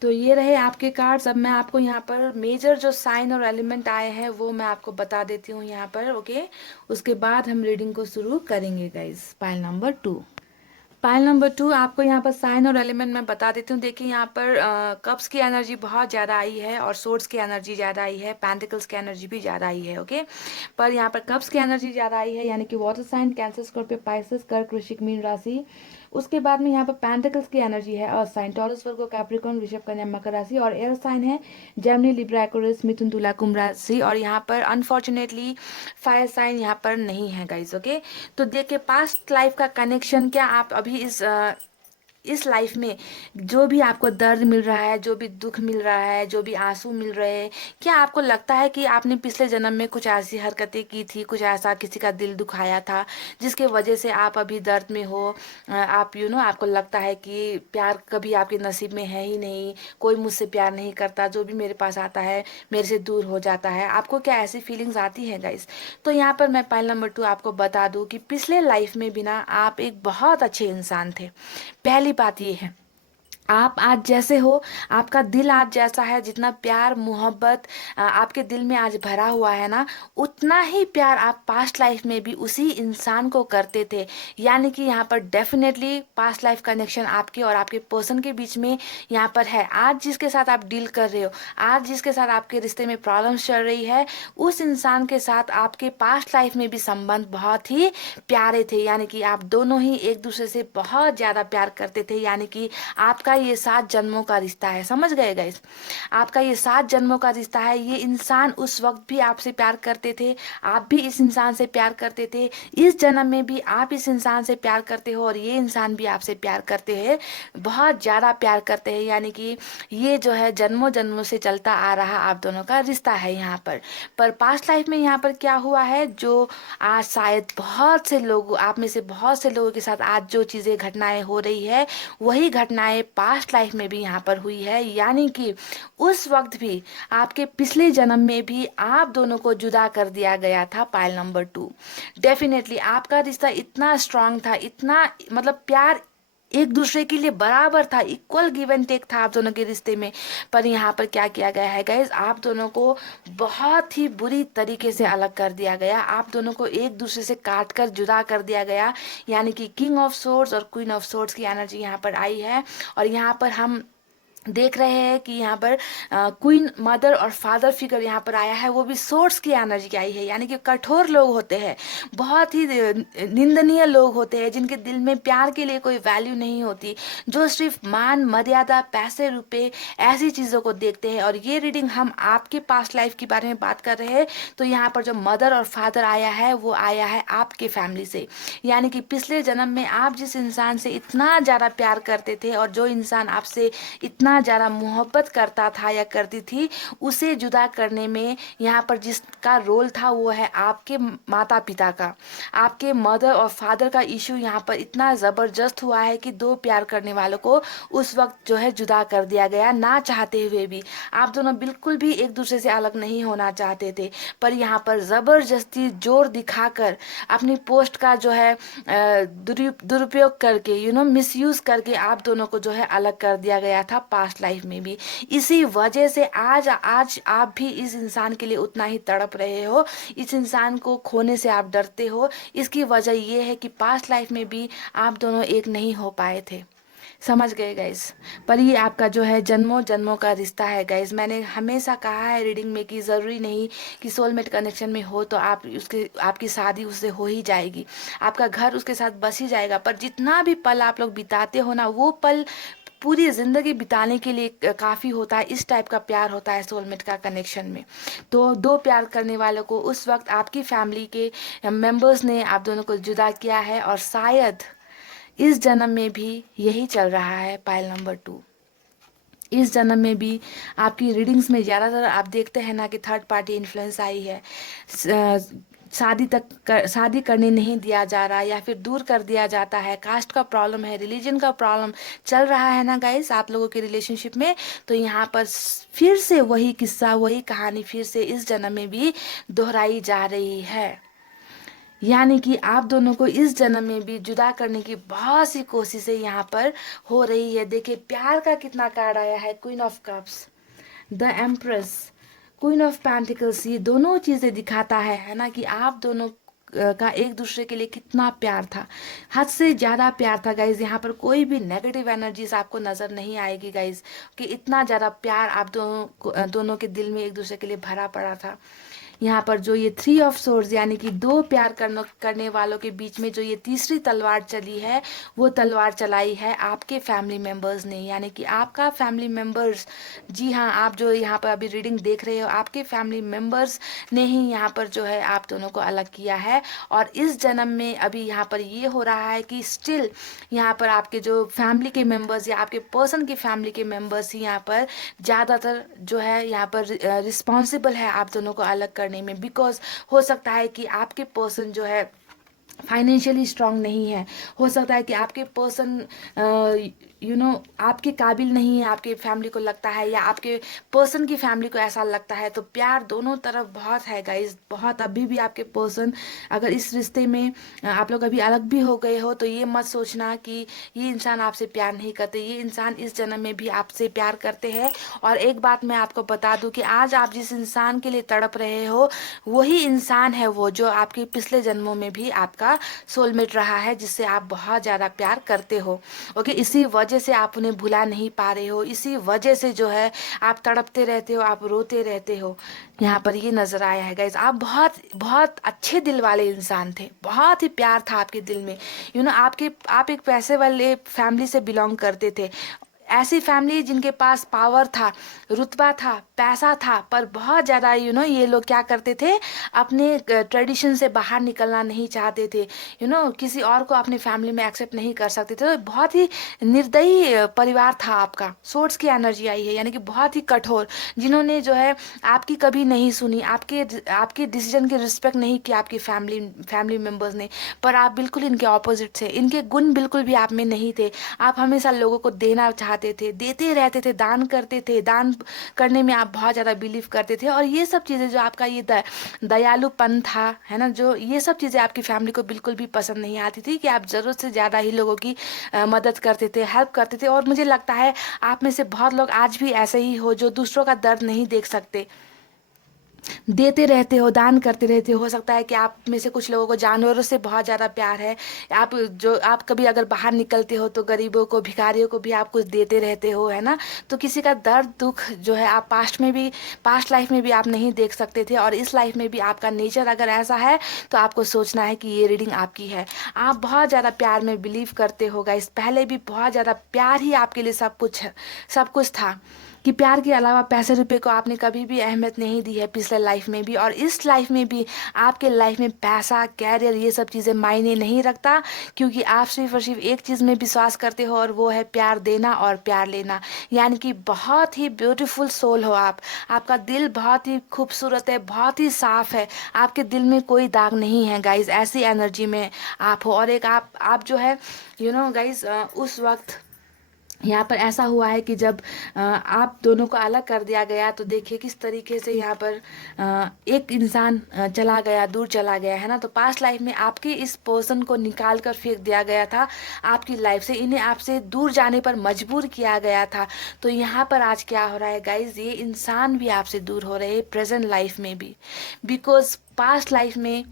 तो ये रहे आपके कार्ड्स। अब मैं आपको यहाँ पर मेजर जो साइन और एलिमेंट आए हैं वो मैं आपको बता देती हूँ यहाँ पर। ओके, उसके बाद हम रीडिंग को शुरू करेंगे गाइज। पाइल नंबर 2 आपको यहाँ पर साइन और एलिमेंट मैं बता देती हूँ। देखिए यहाँ पर कप्स की एनर्जी बहुत ज़्यादा आई है और सोर्ड्स की एनर्जी ज़्यादा आई है, पेंटिकल्स की एनर्जी भी ज़्यादा आई है। ओके, पर यहाँ पर कप्स की एनर्जी ज़्यादा आई है, यानी कि water sign Cancer, Scorpio, Pisces, कर्क, वृश्चिक, मीन राशि। उसके बाद में यहाँ पर पेंटिकल्स की एनर्जी है अर्थ साइन, टॉरस, वर्गो, कैप्रिकॉर्न, वृषभ, कन्या, मकर राशि। और एयर साइन है जेमिनी, लिब्रा, एक्वेरियस, मिथुन, तुला, कुंभ राशि। और यहाँ पर अनफॉर्चुनेटली फायर साइन यहाँ पर नहीं है गाइज। ओके, तो देखिए पास्ट लाइफ का कनेक्शन, क्या आप अभी इस लाइफ में जो भी आपको दर्द मिल रहा है, जो भी दुख मिल रहा है, जो भी आंसू मिल रहे हैं, क्या आपको लगता है कि आपने पिछले जन्म में कुछ ऐसी हरकतें की थी, कुछ ऐसा किसी का दिल दुखाया था जिसके वजह से आप अभी दर्द में हो? आप आपको लगता है कि प्यार कभी आपके नसीब में है ही नहीं, कोई मुझसे प्यार नहीं करता, जो भी मेरे पास आता है मेरे से दूर हो जाता है। आपको क्या ऐसी फीलिंग्स आती हैं गाइस? तो यहाँ पर मैं पाइल नंबर 2 आपको बता दूँ कि पिछले लाइफ में भी ना आप एक बहुत अच्छे इंसान थे। पहली बात ये है, आप आज जैसे हो, आपका दिल आज जैसा है, जितना प्यार मोहब्बत आपके दिल में आज भरा हुआ है ना, उतना ही प्यार आप पास्ट लाइफ में भी उसी इंसान को करते थे। यानी कि यहाँ पर डेफिनेटली पास्ट लाइफ कनेक्शन आपके और आपके पर्सन के बीच में यहाँ पर है। आज जिसके साथ आप डील कर रहे हो, आज जिसके साथ आपके रिश्ते में प्रॉब्लम्स चल रही है, उस इंसान के साथ आपके पास्ट लाइफ में भी संबंध बहुत ही प्यारे थे। यानी कि आप दोनों ही एक दूसरे से बहुत ज़्यादा प्यार करते थे। यानी कि आपका ये 7 जन्मों का रिश्ता है। समझ गए गाइस? आपका ये 7 जन्मों का रिश्ता है। ये इंसान उस वक्त भी आपसे प्यार करते थे, आप भी इस इंसान से प्यार करते थे, इस जन्म में भी आप इस इंसान से प्यार करते हो और ये इंसान भी आपसे प्यार करते हैं, बहुत ज़्यादा प्यार करते हैं। यानी कि ये जो है जन्मों जन्मों से चलता आ रहा आप दोनों का रिश्ता है यहाँ पर पास्ट लाइफ में यहाँ पर क्या हुआ है, जो आज शायद बहुत से लोग, आप में से बहुत से लोगों के साथ आज जो चीज़ें घटनाएं हो रही है, वही घटनाएं पास्ट लाइफ में भी यहाँ पर हुई है। यानी कि उस वक्त भी आपके पिछले जन्म में भी आप दोनों को जुदा कर दिया गया था। पाइल नंबर 2, डेफिनेटली आपका रिश्ता इतना स्ट्रांग था, इतना मतलब प्यार एक दूसरे के लिए बराबर था, इक्वल गिव एंड टेक था आप दोनों के रिश्ते में। पर यहाँ पर क्या किया गया है गाइज, आप दोनों को बहुत ही बुरी तरीके से अलग कर दिया गया, आप दोनों को एक दूसरे से काट कर जुदा कर दिया गया। यानी कि किंग ऑफ सोर्ड्स और क्वीन ऑफ सोर्ड्स की एनर्जी यहाँ पर आई है। और यहाँ पर हम देख रहे हैं कि यहाँ पर क्वीन, मदर और फादर फिगर यहाँ पर आया है, वो भी सोर्स की एनर्जी की आई है। यानी कि कठोर लोग होते हैं, बहुत ही निंदनीय लोग होते हैं, जिनके दिल में प्यार के लिए कोई वैल्यू नहीं होती, जो सिर्फ मान मर्यादा, पैसे, रुपए, ऐसी चीज़ों को देखते हैं। और ये रीडिंग हम आपके पास्ट लाइफ के बारे में बात कर रहे हैं। तो यहाँ पर जो मदर और फादर आया है वो आया है आपके फैमिली से। यानी कि पिछले जन्म में आप जिस इंसान से इतना ज़्यादा प्यार करते थे और जो इंसान आपसे इतना ज़्यादा मोहब्बत करता था या करती थी, उसे जुदा करने में यहाँ पर जिसका रोल था वो है आपके माता पिता का। आपके मदर और फादर का इशू यहाँ पर इतना ज़बरदस्त हुआ है कि दो प्यार करने वालों को उस वक्त जो है जुदा कर दिया गया, ना चाहते हुए भी। आप दोनों बिल्कुल भी एक दूसरे से अलग नहीं होना चाहते थे, पर यहाँ पर ज़बरदस्ती जोर दिखाकर अपनी पोस्ट का जो है दुरुपयोग करके, मिसयूज़ करके आप दोनों को जो है अलग कर दिया गया था पास्ट लाइफ में भी। इसी वजह से आज आज आप भी इस इंसान के लिए उतना ही तड़प रहे हो, इस इंसान को खोने से आप डरते हो। इसकी वजह ये है कि पास्ट लाइफ में भी आप दोनों एक नहीं हो पाए थे। समझ गए गाइस? पर ये आपका जो है जन्मों जन्मों का रिश्ता है गाइस। मैंने हमेशा कहा है रीडिंग में कि ज़रूरी नहीं कि सोलमेट कनेक्शन में हो तो आपकी शादी उससे हो ही जाएगी, आपका घर उसके साथ बस ही जाएगा। पर जितना भी पल आप लोग बिताते हो ना, वो पल पूरी ज़िंदगी बिताने के लिए काफ़ी होता है। इस टाइप का प्यार होता है सोलमेट का कनेक्शन में। तो दो प्यार करने वालों को उस वक्त आपकी फैमिली के मेंबर्स ने आप दोनों को जुदा किया है, और शायद इस जन्म में भी यही चल रहा है। पाइल नंबर 2, इस जन्म में भी आपकी रीडिंग्स में ज़्यादातर आप देखते हैं ना कि थर्ड पार्टी इन्फ्लुएंस आई है। शादी करने नहीं दिया जा रहा, या फिर दूर कर दिया जाता है। कास्ट का प्रॉब्लम है, रिलीजन का प्रॉब्लम चल रहा है ना गाइस आप लोगों के रिलेशनशिप में। तो यहाँ पर फिर से वही किस्सा, वही कहानी फिर से इस जन्म में भी दोहराई जा रही है। यानी कि आप दोनों को इस जन्म में भी जुदा करने की बहुत सी कोशिशें यहाँ पर हो रही है। देखिए प्यार का कितना कार्ड आया है, queen of cups, the empress, queen of pentacles. ये दोनों चीज़ें दिखाता है ना कि आप दोनों का एक दूसरे के लिए कितना प्यार था, हद से ज़्यादा प्यार था गाइज। यहाँ पर कोई भी नेगेटिव एनर्जीज आपको नज़र नहीं आएगी गाइज, कि इतना ज़्यादा प्यार आप दोनों के दिल में एक दूसरे के लिए भरा पड़ा था। यहाँ पर जो ये 3 ऑफ सोर्ड्स, यानी कि दो प्यार करने वालों के बीच में जो ये तीसरी तलवार चली है, वो तलवार चलाई है आपके फैमिली मेंबर्स ने। यानी कि आपका फैमिली मेंबर्स, जी हाँ, आप जो यहाँ पर अभी रीडिंग देख रहे हो, आपके फैमिली मेंबर्स ने ही यहाँ पर जो है आप दोनों को अलग किया है। और इस जन्म में अभी यहाँ पर ये हो रहा है कि स्टिल यहाँ पर आपके जो फैमिली के मेंबर्स या आपके पर्सन की फैमिली के मेंबर्स ही यहाँ पर ज़्यादातर जो है यहाँ पर रिस्पॉन्सिबल है आप दोनों को अलग करने में। बिकॉज हो सकता है कि आपके पर्सन जो है फाइनेंशियली स्ट्रांग नहीं है, हो सकता है कि आपके पर्सन आपके काबिल नहीं है, आपके फैमिली को लगता है, या आपके पर्सन की फैमिली को ऐसा लगता है। तो प्यार दोनों तरफ बहुत है गाइज, बहुत। अभी भी आपके पर्सन, अगर इस रिश्ते में आप लोग अभी अलग भी हो गए हो, तो ये मत सोचना कि ये इंसान आपसे प्यार नहीं करते। ये इंसान इस जन्म में भी आपसे प्यार करते हैं। और एक बात मैं आपको बता दूं कि आज आप जिस इंसान के लिए तड़प रहे हो, वही इंसान है वो जो आपके पिछले जन्मों में भी आपका सोलमेट रहा है, जिससे आप बहुत ज़्यादा प्यार करते हो। ओके, इसी वजह से आप उन्हें भुला नहीं पा रहे हो, इसी वजह से जो है आप तड़पते रहते हो, आप रोते रहते हो। यहाँ पर ये नज़र आया है गाइज, आप बहुत बहुत अच्छे दिल वाले इंसान थे, बहुत ही प्यार था आपके दिल में। आप एक पैसे वाले फैमिली से बिलोंग करते थे, ऐसी फैमिली जिनके पास पावर था, रुतबा था, पैसा था, पर बहुत ज़्यादा ये लोग क्या करते थे, अपने ट्रेडिशन से बाहर निकलना नहीं चाहते थे। किसी और को अपने फैमिली में एक्सेप्ट नहीं कर सकते थे। तो बहुत ही निर्दयी परिवार था आपका। सोर्स की एनर्जी आई है, यानी कि बहुत ही कठोर, जिन्होंने जो है आपकी कभी नहीं सुनी, आपके डिसीजन की रिस्पेक्ट नहीं की आपकी फैमिली मेम्बर्स ने। पर आप बिल्कुल इनके ऑपोजिट थे, इनके गुण बिल्कुल भी आप में नहीं थे। आप हमेशा लोगों को देना चाहते थे, देते रहते थे, दान करते थे, दान करने में आप बहुत ज़्यादा बिलीव करते थे। और ये सब चीज़ें जो आपका ये दयालुपन था, है ना, जो ये सब चीज़ें आपकी फैमिली को बिल्कुल भी पसंद नहीं आती थी, कि आप ज़रूरत से ज़्यादा ही लोगों की मदद करते थे, हेल्प करते थे। और मुझे लगता है आप में से बहुत लोग आज भी ऐसे ही हो, जो दूसरों का दर्द नहीं देख सकते, देते रहते हो, दान करते रहते हो सकता है कि आप में से कुछ लोगों को जानवरों से बहुत ज़्यादा प्यार है। आप कभी अगर बाहर निकलते हो तो गरीबों को, भिखारियों को भी आप कुछ देते रहते हो, है ना। तो किसी का दर्द दुख जो है आप पास्ट लाइफ में भी आप नहीं देख सकते थे, और इस लाइफ में भी आपका नेचर अगर ऐसा है, तो आपको सोचना है कि ये रीडिंग आपकी है। आप बहुत ज़्यादा प्यार में बिलीव करते हो गाइस, पहले भी बहुत ज़्यादा प्यार ही आपके लिए सब कुछ था, कि प्यार के अलावा पैसे रुपए को आपने कभी भी अहमियत नहीं दी है, पिछले लाइफ में भी और इस लाइफ में भी। आपके लाइफ में पैसा, कैरियर, ये सब चीज़ें मायने नहीं रखता, क्योंकि आप सिर्फ और सिर्फ एक चीज़ में विश्वास करते हो, और वो है प्यार देना और प्यार लेना। यानी कि बहुत ही ब्यूटीफुल सोल हो आप, आपका दिल बहुत ही खूबसूरत है, बहुत ही साफ है, आपके दिल में कोई दाग नहीं है गाइज, ऐसी एनर्जी में आप हो। और एक आप जो है गाइज, उस वक्त यहाँ पर ऐसा हुआ है कि जब आप दोनों को अलग कर दिया गया, तो देखिए किस तरीके से यहाँ पर एक इंसान चला गया, दूर चला गया, है ना। तो पास्ट लाइफ में आपके इस पर्सन को निकाल कर फेंक दिया गया था आपकी लाइफ से, इन्हें आपसे दूर जाने पर मजबूर किया गया था। तो यहाँ पर आज क्या हो रहा है गाइज, ये इंसान भी आपसे दूर हो रहे हैं प्रेजेंट लाइफ में भी, बिकॉज पास्ट लाइफ में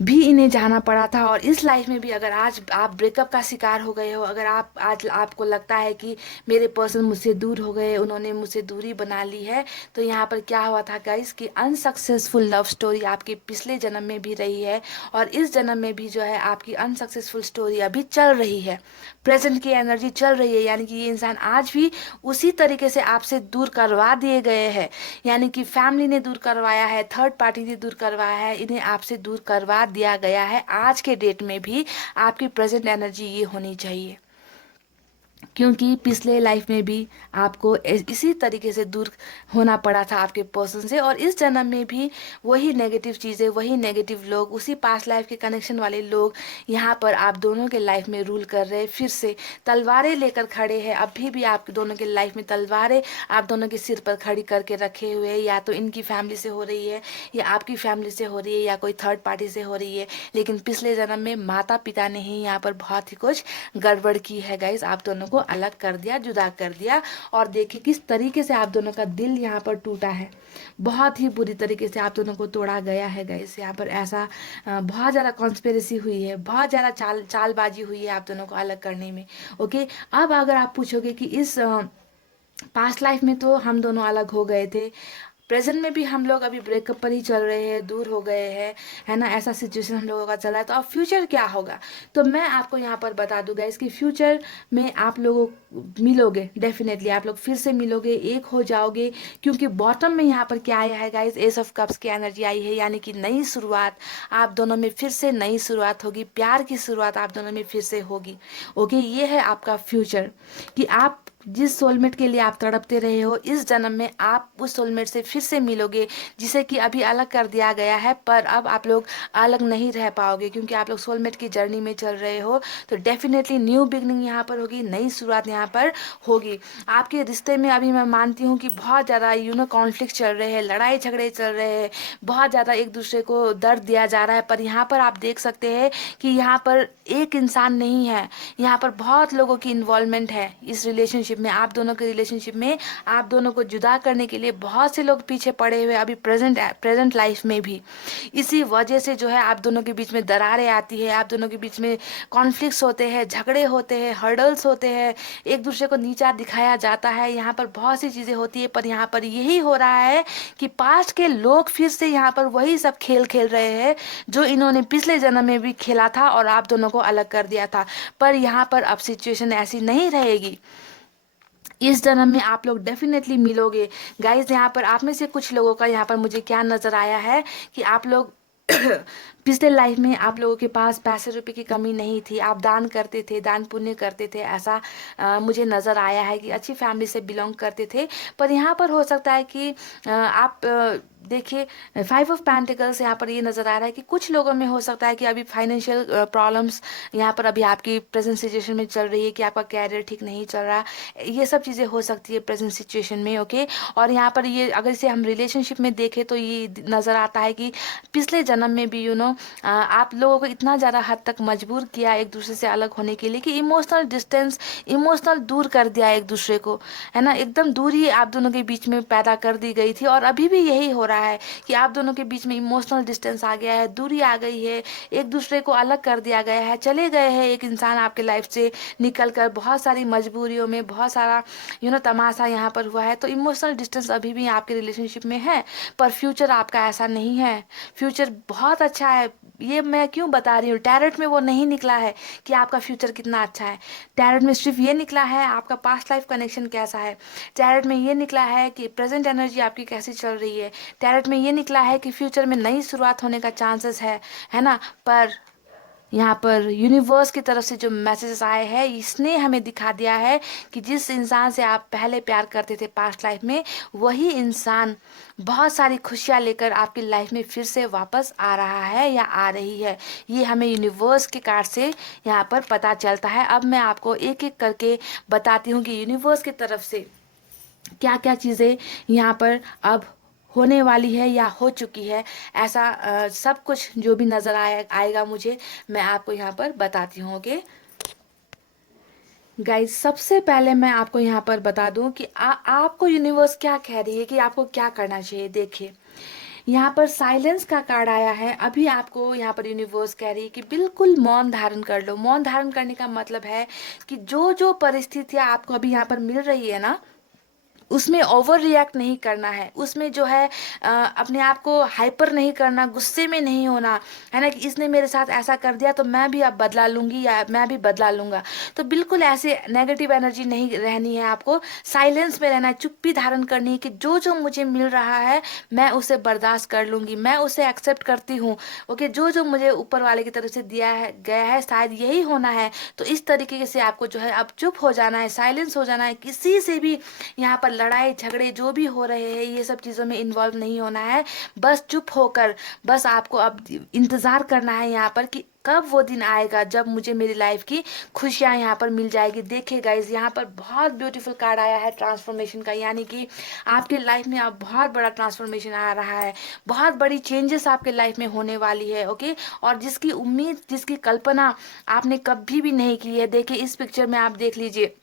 भी इन्हें जाना पड़ा था, और इस लाइफ में भी अगर आज आप ब्रेकअप का शिकार हो गए हो, अगर आपको लगता है कि मेरे पर्सन मुझसे दूर हो गए, उन्होंने मुझसे दूरी बना ली है, तो यहाँ पर क्या हुआ था गाइस, कि अनसक्सेसफुल लव स्टोरी आपके पिछले जन्म में भी रही है, और इस जन्म में भी जो है आपकी अनसक्सेसफुल स्टोरी अभी चल रही है। प्रेजेंट की एनर्जी चल रही है, यानी कि ये इंसान आज भी उसी तरीके से आपसे दूर करवा दिए गए हैं, यानी कि फैमिली ने दूर करवाया है, थर्ड पार्टी ने दूर करवाया है, इन्हें आपसे दूर करवा दिया गया है। आज के डेट में भी आपकी प्रेजेंट एनर्जी ये होनी चाहिए, क्योंकि पिछले लाइफ में भी आपको इसी तरीके से दूर होना पड़ा था आपके पर्सन से, और इस जन्म में भी वही नेगेटिव चीज़ें, वही नेगेटिव लोग, उसी पास्ट लाइफ के कनेक्शन वाले लोग यहाँ पर आप दोनों के लाइफ में रूल कर रहे हैं। फिर से तलवारें लेकर खड़े हैं, अभी भी आप दोनों के लाइफ में तलवारें आप दोनों के सिर पर खड़ी करके रखे हुए हैं। या तो इनकी फैमिली से हो रही है, या आपकी फैमिली से हो रही है, या कोई थर्ड पार्टी से हो रही है, लेकिन पिछले जन्म में माता पिता ने ही यहाँ पर बहुत ही कुछ गड़बड़ की है गाइस, आप दोनों को अलग कर दिया, जुदा कर दिया। और देखिए किस तरीके से आप दोनों का दिल यहाँ पर टूटा है, बहुत ही बुरी तरीके से आप दोनों को तोड़ा गया है गाइस। यहाँ पर ऐसा बहुत ज़्यादा कॉन्स्पिरेसी हुई है, बहुत ज़्यादा चालबाजी हुई है आप दोनों को अलग करने में। ओके, अब अगर आप पूछोगे कि इस पास्ट लाइफ में तो हम दोनों अलग हो गए थे, प्रेजेंट में भी हम लोग अभी ब्रेकअप पर ही चल रहे हैं, दूर हो गए हैं, है ना, ऐसा सिचुएशन हम लोगों का चल रहा है, तो अब फ्यूचर क्या होगा? तो मैं आपको यहाँ पर बता दूंगा इसकी फ्यूचर में आप लोगों मिलोगे, डेफिनेटली आप लोग फिर से मिलोगे, एक हो जाओगे। क्योंकि बॉटम में यहाँ पर क्या आया है गाइस, एस ऑफ कप्स की एनर्जी आई है, यानी कि नई शुरुआत आप दोनों में फिर से नई शुरुआत होगी, प्यार की शुरुआत आप दोनों में फिर से होगी। ओके, ये है आपका फ्यूचर, कि आप जिस सोलमेट के लिए आप तड़पते रहे हो, इस जन्म में आप उस सोलमेट से फिर से मिलोगे, जिसे कि अभी अलग कर दिया गया है, पर अब आप लोग अलग नहीं रह पाओगे, क्योंकि आप लोग सोलमेट की जर्नी में चल रहे हो। तो डेफिनेटली न्यू बिगनिंग यहाँ पर होगी, नई शुरुआत यहाँ पर होगी। आपके रिश्ते में अभी मैं मानती हूँ कि बहुत ज़्यादा कॉन्फ्लिक्ट चल रहे हैं, लड़ाई झगड़े चल रहे हैं, बहुत ज़्यादा एक दूसरे को दर्द दिया जा रहा है, पर यहाँ पर आप देख सकते हैं कि यहाँ पर एक इंसान नहीं है, यहाँ पर बहुत लोगों की इन्वॉल्वमेंट है इस रिलेशनशिप में, आप दोनों के रिलेशनशिप में। आप दोनों को जुदा करने के लिए बहुत से लोग पीछे पड़े हुए अभी प्रेजेंट लाइफ में भी। इसी वजह से जो है आप दोनों के बीच में दरारें आती है, आप दोनों के बीच में कॉन्फ्लिक्ट्स होते हैं, झगड़े होते हैं, हर्डल्स होते हैं, एक दूसरे को नीचा दिखाया जाता है, यहाँ पर बहुत सी चीज़ें होती है। पर यहाँ पर यही हो रहा है कि पास्ट के लोग फिर से यहाँ पर वही सब खेल खेल रहे हैं जो इन्होंने पिछले जन्म में भी खेला था और आप दोनों को अलग कर दिया था। पर यहाँ पर अब सिचुएशन ऐसी नहीं रहेगी, इस जन्म में आप लोग डेफिनेटली मिलोगे गाइज। यहाँ पर आप में से कुछ लोगों का यहाँ पर मुझे क्या नज़र आया है कि आप लोग पिछले लाइफ में आप लोगों के पास पैसे रुपए की कमी नहीं थी, आप दान करते थे, दान पुण्य करते थे, ऐसा मुझे नज़र आया है कि अच्छी फैमिली से बिलोंग करते थे। पर यहाँ पर हो सकता है कि आप देखिए 5 ऑफ पेंटिकल्स यहाँ पर ये नज़र आ रहा है कि कुछ लोगों में हो सकता है कि अभी फाइनेंशियल प्रॉब्लम्स यहाँ पर अभी आपकी प्रेजेंट सिचुएशन में चल रही है, कि आपका कैरियर ठीक नहीं चल रहा, ये सब चीज़ें हो सकती है प्रेजेंट सिचुएशन में। ओके, और यहाँ पर ये अगर इसे हम रिलेशनशिप में देखें तो ये नज़र आता है कि पिछले जन्म में भी आप लोगों को इतना ज़्यादा हद तक मजबूर किया एक दूसरे से अलग होने के लिए कि इमोशनल डिस्टेंस, इमोशनल दूर कर दिया एक दूसरे को, है ना, एकदम दूरी आप दोनों के बीच में पैदा कर दी गई थी। और अभी भी यही हो रहा है कि आप दोनों के बीच में इमोशनल डिस्टेंस आ गया है, दूरी आ गई है, एक दूसरे को अलग कर दिया गया है, चले गए हैं एक इंसान आपके लाइफ से निकल कर, बहुत सारी मजबूरियों में, बहुत सारा तमाशा यहाँ पर हुआ है। तो इमोशनल डिस्टेंस अभी भी आपके रिलेशनशिप में है, पर फ्यूचर आपका ऐसा नहीं है, फ्यूचर बहुत अच्छा है। ये मैं क्यों बता रही हूँ, टैरेट में वो नहीं निकला है कि आपका फ्यूचर कितना अच्छा है, टैरेट में सिर्फ ये निकला है आपका पास्ट लाइफ कनेक्शन कैसा है, टैरेट में ये निकला है कि प्रेजेंट एनर्जी आपकी कैसी चल रही है, टैरेट में ये निकला है कि फ्यूचर में नई शुरुआत होने का चांसेस है ना। पर यहाँ पर यूनिवर्स की तरफ से जो मैसेजेस आए हैं, इसने हमें दिखा दिया है कि जिस इंसान से आप पहले प्यार करते थे पास्ट लाइफ में, वही इंसान बहुत सारी खुशियाँ लेकर आपकी लाइफ में फिर से वापस आ रहा है या आ रही है। ये हमें यूनिवर्स के कार्ड से यहाँ पर पता चलता है। अब मैं आपको एक एक करके बताती हूँ कि यूनिवर्स की तरफ से क्या क्या चीज़ें यहाँ पर अब होने वाली है या हो चुकी है, ऐसा सब कुछ जो भी नज़र आएगा मुझे, मैं आपको यहाँ पर बताती हूँ। ओके गाइस, सबसे पहले मैं आपको यहाँ पर बता दूँ कि आपको यूनिवर्स क्या कह रही है कि आपको क्या करना चाहिए। देखिए यहाँ पर साइलेंस का कार्ड आया है। अभी आपको यहाँ पर यूनिवर्स कह रही है कि बिल्कुल मौन धारण कर लो। मौन धारण करने का मतलब है कि जो जो परिस्थितियाँ आपको अभी यहाँ पर मिल रही है ना, उसमें ओवर रिएक्ट नहीं करना है, उसमें जो है अपने आप को हाइपर नहीं करना, गुस्से में नहीं होना, है ना, कि इसने मेरे साथ ऐसा कर दिया तो मैं भी अब बदला लूंगी या मैं भी बदला लूंगा। तो बिल्कुल ऐसे नेगेटिव एनर्जी नहीं रहनी है आपको, साइलेंस में रहना है, चुप्पी धारण करनी है कि जो जो मुझे मिल रहा है मैं उसे बर्दाश्त कर लूंगी, मैं उसे एक्सेप्ट करती हूँ। ओके, जो जो मुझे ऊपर वाले की तरफ से दिया है गया है शायद यही होना है। तो इस तरीके से आपको जो है अब चुप हो जाना है, साइलेंस हो जाना है, किसी से भी यहाँ पर लड़ाई झगड़े जो भी हो रहे हैं ये सब चीज़ों में इन्वॉल्व नहीं होना है। बस चुप होकर बस आपको अब इंतज़ार करना है यहाँ पर कि कब वो दिन आएगा जब मुझे मेरी लाइफ की खुशियाँ यहाँ पर मिल जाएगी। देखिए गाइज, यहाँ पर बहुत ब्यूटीफुल कार्ड आया है ट्रांसफॉर्मेशन का, यानी कि आपके लाइफ में अब बहुत बड़ा ट्रांसफॉर्मेशन आ रहा है, बहुत बड़ी चेंजेस आपके लाइफ में होने वाली है। ओके, और जिसकी उम्मीद, जिसकी कल्पना आपने कभी भी नहीं की है। देखिए इस पिक्चर में आप देख लीजिए,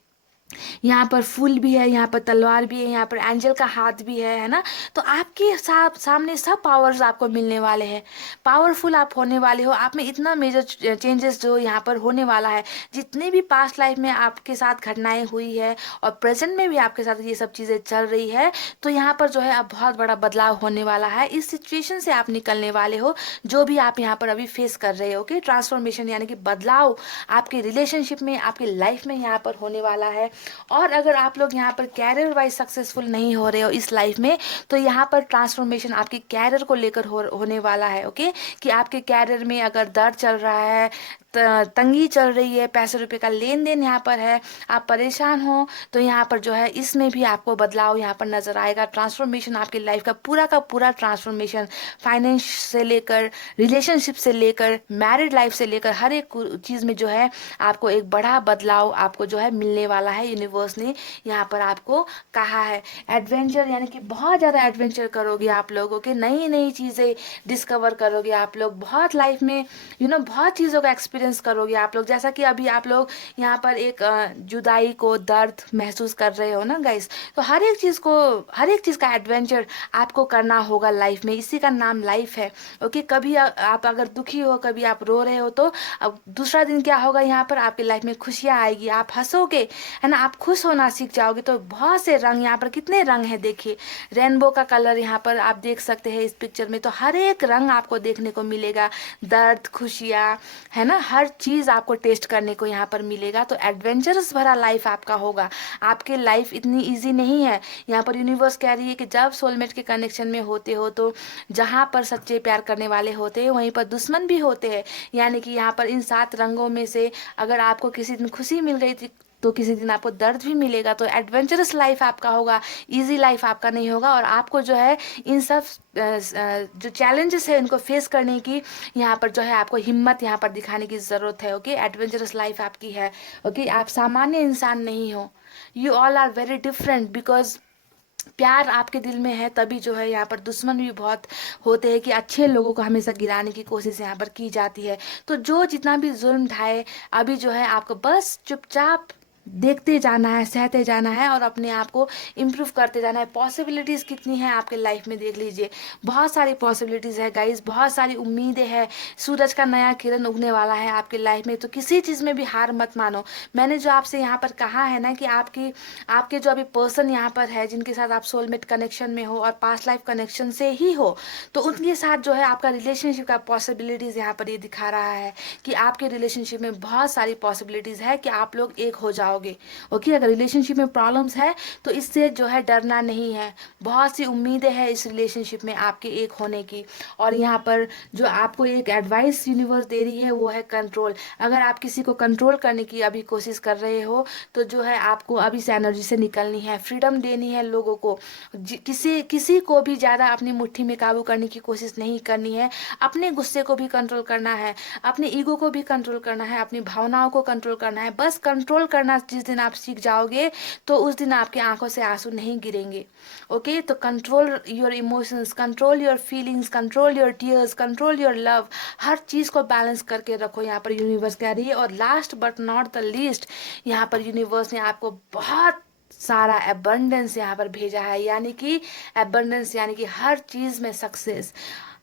यहाँ पर फूल भी है, यहाँ पर तलवार भी है, यहाँ पर एंजल का हाथ भी है ना। तो आपके सामने सब पावर्स आपको मिलने वाले हैं, पावरफुल आप होने वाले हो। आप में इतना मेजर चेंजेस जो यहाँ पर होने वाला है, जितने भी पास्ट लाइफ में आपके साथ घटनाएं हुई है और प्रेजेंट में भी आपके साथ ये सब चीज़ें चल रही है, तो यहाँ पर जो है अब बहुत बड़ा बदलाव होने वाला है। इस सिचुएशन से आप निकलने वाले हो जो भी आप यहाँ पर अभी फेस कर रहे हो। ओके, ट्रांसफॉर्मेशन यानी कि बदलाव आपके रिलेशनशिप में, आपकी लाइफ में यहाँ पर होने वाला है। और अगर आप लोग यहाँ पर कैरियर वाइज सक्सेसफुल नहीं हो रहे हो इस लाइफ में, तो यहाँ पर ट्रांसफॉर्मेशन आपके कैरियर को लेकर होने वाला है। ओके, कि आपके कैरियर में अगर दर्द चल रहा है, तंगी चल रही है, पैसे रुपए का लेन देन यहाँ पर है, आप परेशान हो, तो यहाँ पर जो है इसमें भी आपको बदलाव यहाँ पर नजर आएगा। ट्रांसफॉर्मेशन आपकी लाइफ का पूरा ट्रांसफॉर्मेशन, फाइनेंस से लेकर, रिलेशनशिप से लेकर, मैरिड लाइफ से लेकर, हर एक चीज़ में जो है आपको एक बड़ा बदलाव आपको जो है मिलने वाला है। यूनिवर्स ने यहाँ पर आपको कहा है एडवेंचर, यानी कि बहुत ज़्यादा एडवेंचर करोगे आप लोगों के, नई नई चीज़ें डिस्कवर करोगे आप लोग, बहुत लाइफ में बहुत चीज़ों का एक्सपीरियंस करोगे आप लोग। जैसा कि अभी आप लोग यहाँ पर एक जुदाई को, दर्द महसूस कर रहे हो ना गाइस, तो हर एक चीज़ का एडवेंचर आपको करना होगा लाइफ में, इसी का नाम लाइफ है। ओके, कभी आप अगर दुखी हो, कभी आप रो रहे हो, तो अब दूसरा दिन क्या होगा, यहाँ पर आपकी लाइफ में खुशियाँ आएगी, आप हंसोगे, है ना, आप खुश होना सीख जाओगे। तो बहुत से रंग, यहाँ पर कितने रंग हैं, देखिए रेनबो का कलर यहाँ पर आप देख सकते हैं इस पिक्चर में। तो हर एक रंग आपको देखने को मिलेगा, दर्द, खुशियाँ, है ना, हर चीज़ आपको टेस्ट करने को यहाँ पर मिलेगा। तो एडवेंचरस भरा लाइफ आपका होगा। आपकी लाइफ इतनी इजी नहीं है। यहाँ पर यूनिवर्स कह रही है कि जब सोलमेट के कनेक्शन में होते हो, तो जहाँ पर सच्चे प्यार करने वाले होते हैं वहीं पर दुश्मन भी होते हैं। यानी कि यहाँ पर इन 7 रंगों में से अगर आपको किसी दिन खुशी मिल रही थी, तो किसी दिन आपको दर्द भी मिलेगा। तो एडवेंचरस लाइफ आपका होगा, इजी लाइफ आपका नहीं होगा। और आपको जो है इन सब जो चैलेंजेस है इनको फेस करने की यहाँ पर जो है आपको हिम्मत यहाँ पर दिखाने की ज़रूरत है। ओके, एडवेंचरस लाइफ आपकी है। ओके, आप सामान्य इंसान नहीं हो, you all are very different, because प्यार आपके दिल में है, तभी जो है यहाँ पर दुश्मन भी बहुत होते हैं कि अच्छे लोगों को हमेशा गिराने की कोशिश यहाँ पर की जाती है। तो जो जितना भी जुल्म ढाए, अभी जो है आपको बस चुपचाप देखते जाना है, सहते जाना है और अपने आप को इम्प्रूव करते जाना है। पॉसिबिलिटीज़ कितनी हैं आपके लाइफ में, देख लीजिए, बहुत सारी पॉसिबिलिटीज़ है गाइस, बहुत सारी उम्मीदें हैं। सूरज का नया किरण उगने वाला है आपके लाइफ में। तो किसी चीज़ में भी हार मत मानो। मैंने जो आपसे यहाँ पर कहा है ना कि आपके जो अभी पर्सन यहाँ पर है, जिनके साथ आप सोलमेट कनेक्शन में हो और पास्ट लाइफ कनेक्शन से ही हो, तो उनके साथ जो है आपका रिलेशनशिप का पॉसिबिलिटीज़ यहाँ पर ये दिखा रहा है कि आपके रिलेशनशिप में बहुत सारी पॉसिबिलिटीज़ है कि आप लोग एक हो जाओगे। ओके, अगर रिलेशनशिप में प्रॉब्लम्स है तो इससे जो है डरना नहीं है। बहुत सी उम्मीदें हैं इस रिलेशनशिप में आपके एक होने की। और यहाँ पर जो आपको एक एडवाइस यूनिवर्स दे रही है वो है कंट्रोल। अगर आप किसी को कंट्रोल करने की अभी कोशिश कर रहे हो, तो जो है आपको अभी इस एनर्जी से निकलनी है, फ्रीडम देनी है लोगों को। किसी को भी ज़्यादा अपनी मुट्ठी में काबू करने की कोशिश नहीं करनी है। अपने गुस्से को भी कंट्रोल करना है, अपने ईगो को भी कंट्रोल करना है, अपनी भावनाओं को कंट्रोल करना है। बस कंट्रोल करना जिस दिन आप सीख जाओगे, तो उस दिन आपके आंखों से आंसू नहीं गिरेंगे। ओके, तो control your emotions, control your feelings, control your tears, control your love. हर चीज़ को बैलेंस करके रखो, यहाँ पर यूनिवर्स कह रही है। और last but not the least, यहाँ पर यूनिवर्स ने आपको बहुत सारा एबंडेंस यहाँ पर भेजा है, यानी कि एबंडेंस यानी कि हर चीज़ में सक्सेस,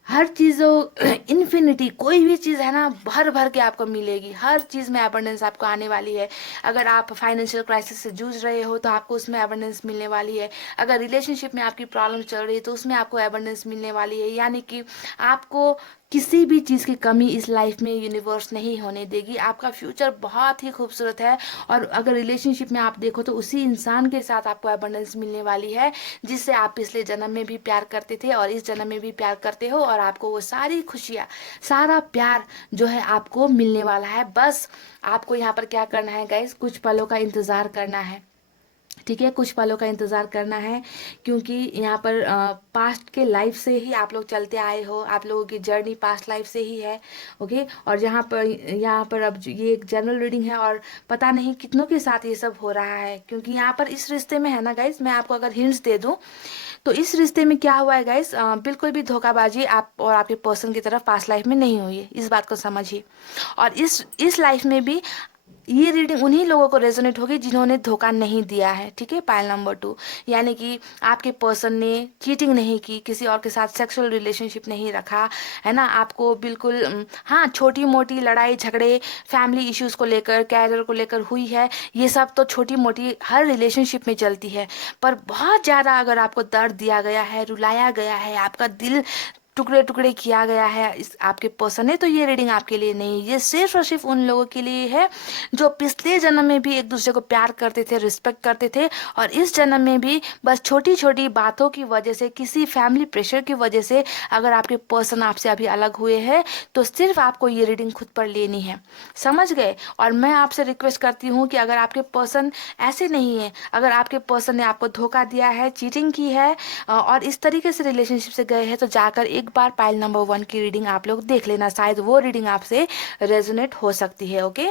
हर चीज़ों इन्फिनिटी कोई भी चीज़ है ना भर भर के आपको मिलेगी, हर चीज़ में एबंडेंस आपको आने वाली है। अगर आप फाइनेंशियल क्राइसिस से जूझ रहे हो तो आपको उसमें एबंडेंस मिलने वाली है। अगर रिलेशनशिप में आपकी प्रॉब्लम चल रही है तो उसमें आपको एबंडेंस मिलने वाली है। यानी कि आपको किसी भी चीज़ की कमी इस लाइफ में यूनिवर्स नहीं होने देगी। आपका फ्यूचर बहुत ही खूबसूरत है। और अगर रिलेशनशिप में आप देखो तो उसी इंसान के साथ आपको एबंडेंस मिलने वाली है जिससे आप पिछले जन्म में भी प्यार करते थे और इस जन्म में भी प्यार करते हो, और आपको वो सारी खुशियाँ, सारा प्यार जो है आपको मिलने वाला है। बस आपको यहाँ पर क्या करना है गाइस, कुछ पलों का इंतज़ार करना है। ठीक है, कुछ पलों का इंतज़ार करना है, क्योंकि यहाँ पर पास्ट के लाइफ से ही आप लोग चलते आए हो, आप लोगों की जर्नी पास्ट लाइफ से ही है। ओके, और यहाँ पर अब ये एक जनरल रीडिंग है और पता नहीं कितनों के साथ ये सब हो रहा है, क्योंकि यहाँ पर इस रिश्ते में है ना गाइस, मैं आपको अगर हिंट्स दे दूँ तो इस रिश्ते में क्या हुआ है गाइस, बिल्कुल भी धोखाबाजी आप और आपके पर्सन की तरफ पास्ट लाइफ में नहीं हुई है, इस बात को समझिए। और इस लाइफ में भी ये रीडिंग उन्हीं लोगों को रेजोनेट होगी जिन्होंने धोखा नहीं दिया है। ठीक है, पायल नंबर 2, यानी कि आपके पर्सन ने चीटिंग नहीं की, किसी और के साथ सेक्सुअल रिलेशनशिप नहीं रखा, है ना। आपको बिल्कुल हाँ, छोटी मोटी लड़ाई झगड़े फैमिली इश्यूज को लेकर, कैरियर को लेकर हुई है, ये सब तो छोटी मोटी हर रिलेशनशिप में चलती है। पर बहुत ज़्यादा अगर आपको दर्द दिया गया है, रुलाया गया है, आपका दिल टुकड़े टुकड़े किया गया है इस आपके पर्सन है, तो ये रीडिंग आपके लिए नहीं है। ये सिर्फ और सिर्फ उन लोगों के लिए है जो पिछले जन्म में भी एक दूसरे को प्यार करते थे, रिस्पेक्ट करते थे, और इस जन्म में भी बस छोटी छोटी बातों की वजह से, किसी फैमिली प्रेशर की वजह से अगर आपके पर्सन आपसे अभी अलग हुए हैं तो सिर्फ आपको ये रीडिंग खुद पर लेनी है। समझ गए। और मैं आपसे रिक्वेस्ट करती हूँ कि अगर आपके पर्सन ऐसे नहीं है, अगर आपके पर्सन ने आपको धोखा दिया है, चीटिंग की है और इस तरीके से रिलेशनशिप से गए हैं, तो जाकर एक बार पाइल नंबर 1 की रीडिंग आप लोग देख लेना, शायद वो रीडिंग आपसे रेजोनेट हो सकती है। ओके,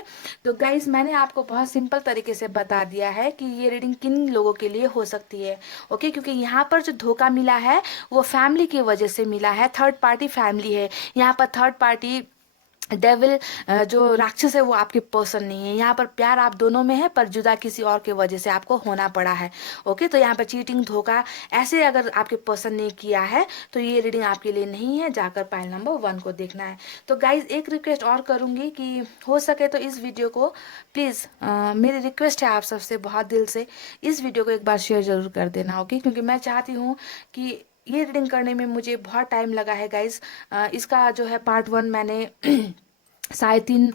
तो गाइस मैंने आपको बहुत सिंपल तरीके से बता दिया है कि ये रीडिंग किन लोगों के लिए हो सकती है। ओके, क्योंकि यहाँ पर जो धोखा मिला है वो फैमिली की वजह से मिला है, थर्ड पार्टी फैमिली है यहाँ पर। थर्ड पार्टी डेविल जो राक्षस है वो आपके पर्सन नहीं है। यहाँ पर प्यार आप दोनों में है, पर जुदा किसी और के वजह से आपको होना पड़ा है। ओके, तो यहाँ पर चीटिंग धोखा ऐसे अगर आपके पर्सन ने किया है तो ये रीडिंग आपके लिए नहीं है, जाकर पाइल नंबर 1 को देखना है। तो गाइज एक रिक्वेस्ट और करूँगी कि हो सके तो इस वीडियो को प्लीज़, मेरी रिक्वेस्ट है आप सबसे बहुत दिल से, इस वीडियो को एक बार शेयर ज़रूर कर देना। ओके, क्योंकि मैं चाहती हूँ कि ये रीडिंग करने में मुझे बहुत टाइम लगा है गाइज। इसका जो है पार्ट 1 मैंने साढ़े 3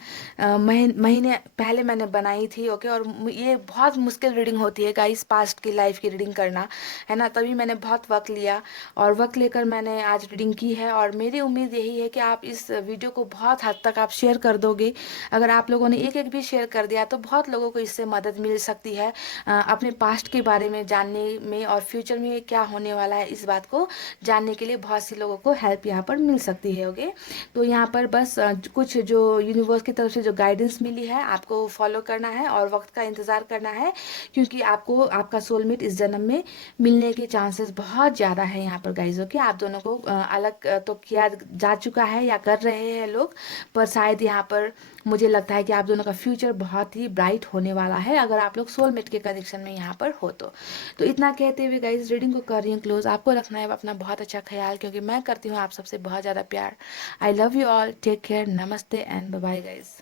महीने पहले मैंने बनाई थी। ओके, और ये बहुत मुश्किल रीडिंग होती है गाइस, पास्ट की लाइफ की रीडिंग करना, है ना। तभी मैंने बहुत वक्त लिया और वक्त लेकर मैंने आज रीडिंग की है। और मेरी उम्मीद यही है कि आप इस वीडियो को बहुत हद तक आप शेयर कर दोगे। अगर आप लोगों ने एक एक भी शेयर कर दिया तो बहुत लोगों को इससे मदद मिल सकती है अपने पास्ट के बारे में जानने में, और फ्यूचर में क्या होने वाला है इस बात को जानने के लिए बहुत सी लोगों को हेल्प यहाँ पर मिल सकती है। ओके, तो यहाँ पर बस कुछ जो यूनिवर्स की तरफ से जो गाइडेंस मिली है आपको फॉलो करना है और वक्त का इंतज़ार करना है, क्योंकि आपको आपका सोलमेट इस जन्म में मिलने के चांसेस बहुत ज़्यादा है यहाँ पर गाइज। ओके, आप दोनों को अलग तो किया जा चुका है या कर रहे हैं लोग, पर शायद यहाँ पर मुझे लगता है कि आप दोनों का फ्यूचर बहुत ही ब्राइट होने वाला है अगर आप लोग सोलमेट के कनेक्शन में यहाँ पर हो तो इतना कहते हुए गाइज रीडिंग को कर रही हूँ क्लोज। आपको रखना है अपना बहुत अच्छा ख्याल, क्योंकि मैं करती हूँ आप सबसे बहुत ज़्यादा प्यार। I love you all. Take care. Namaste and bye bye, guys.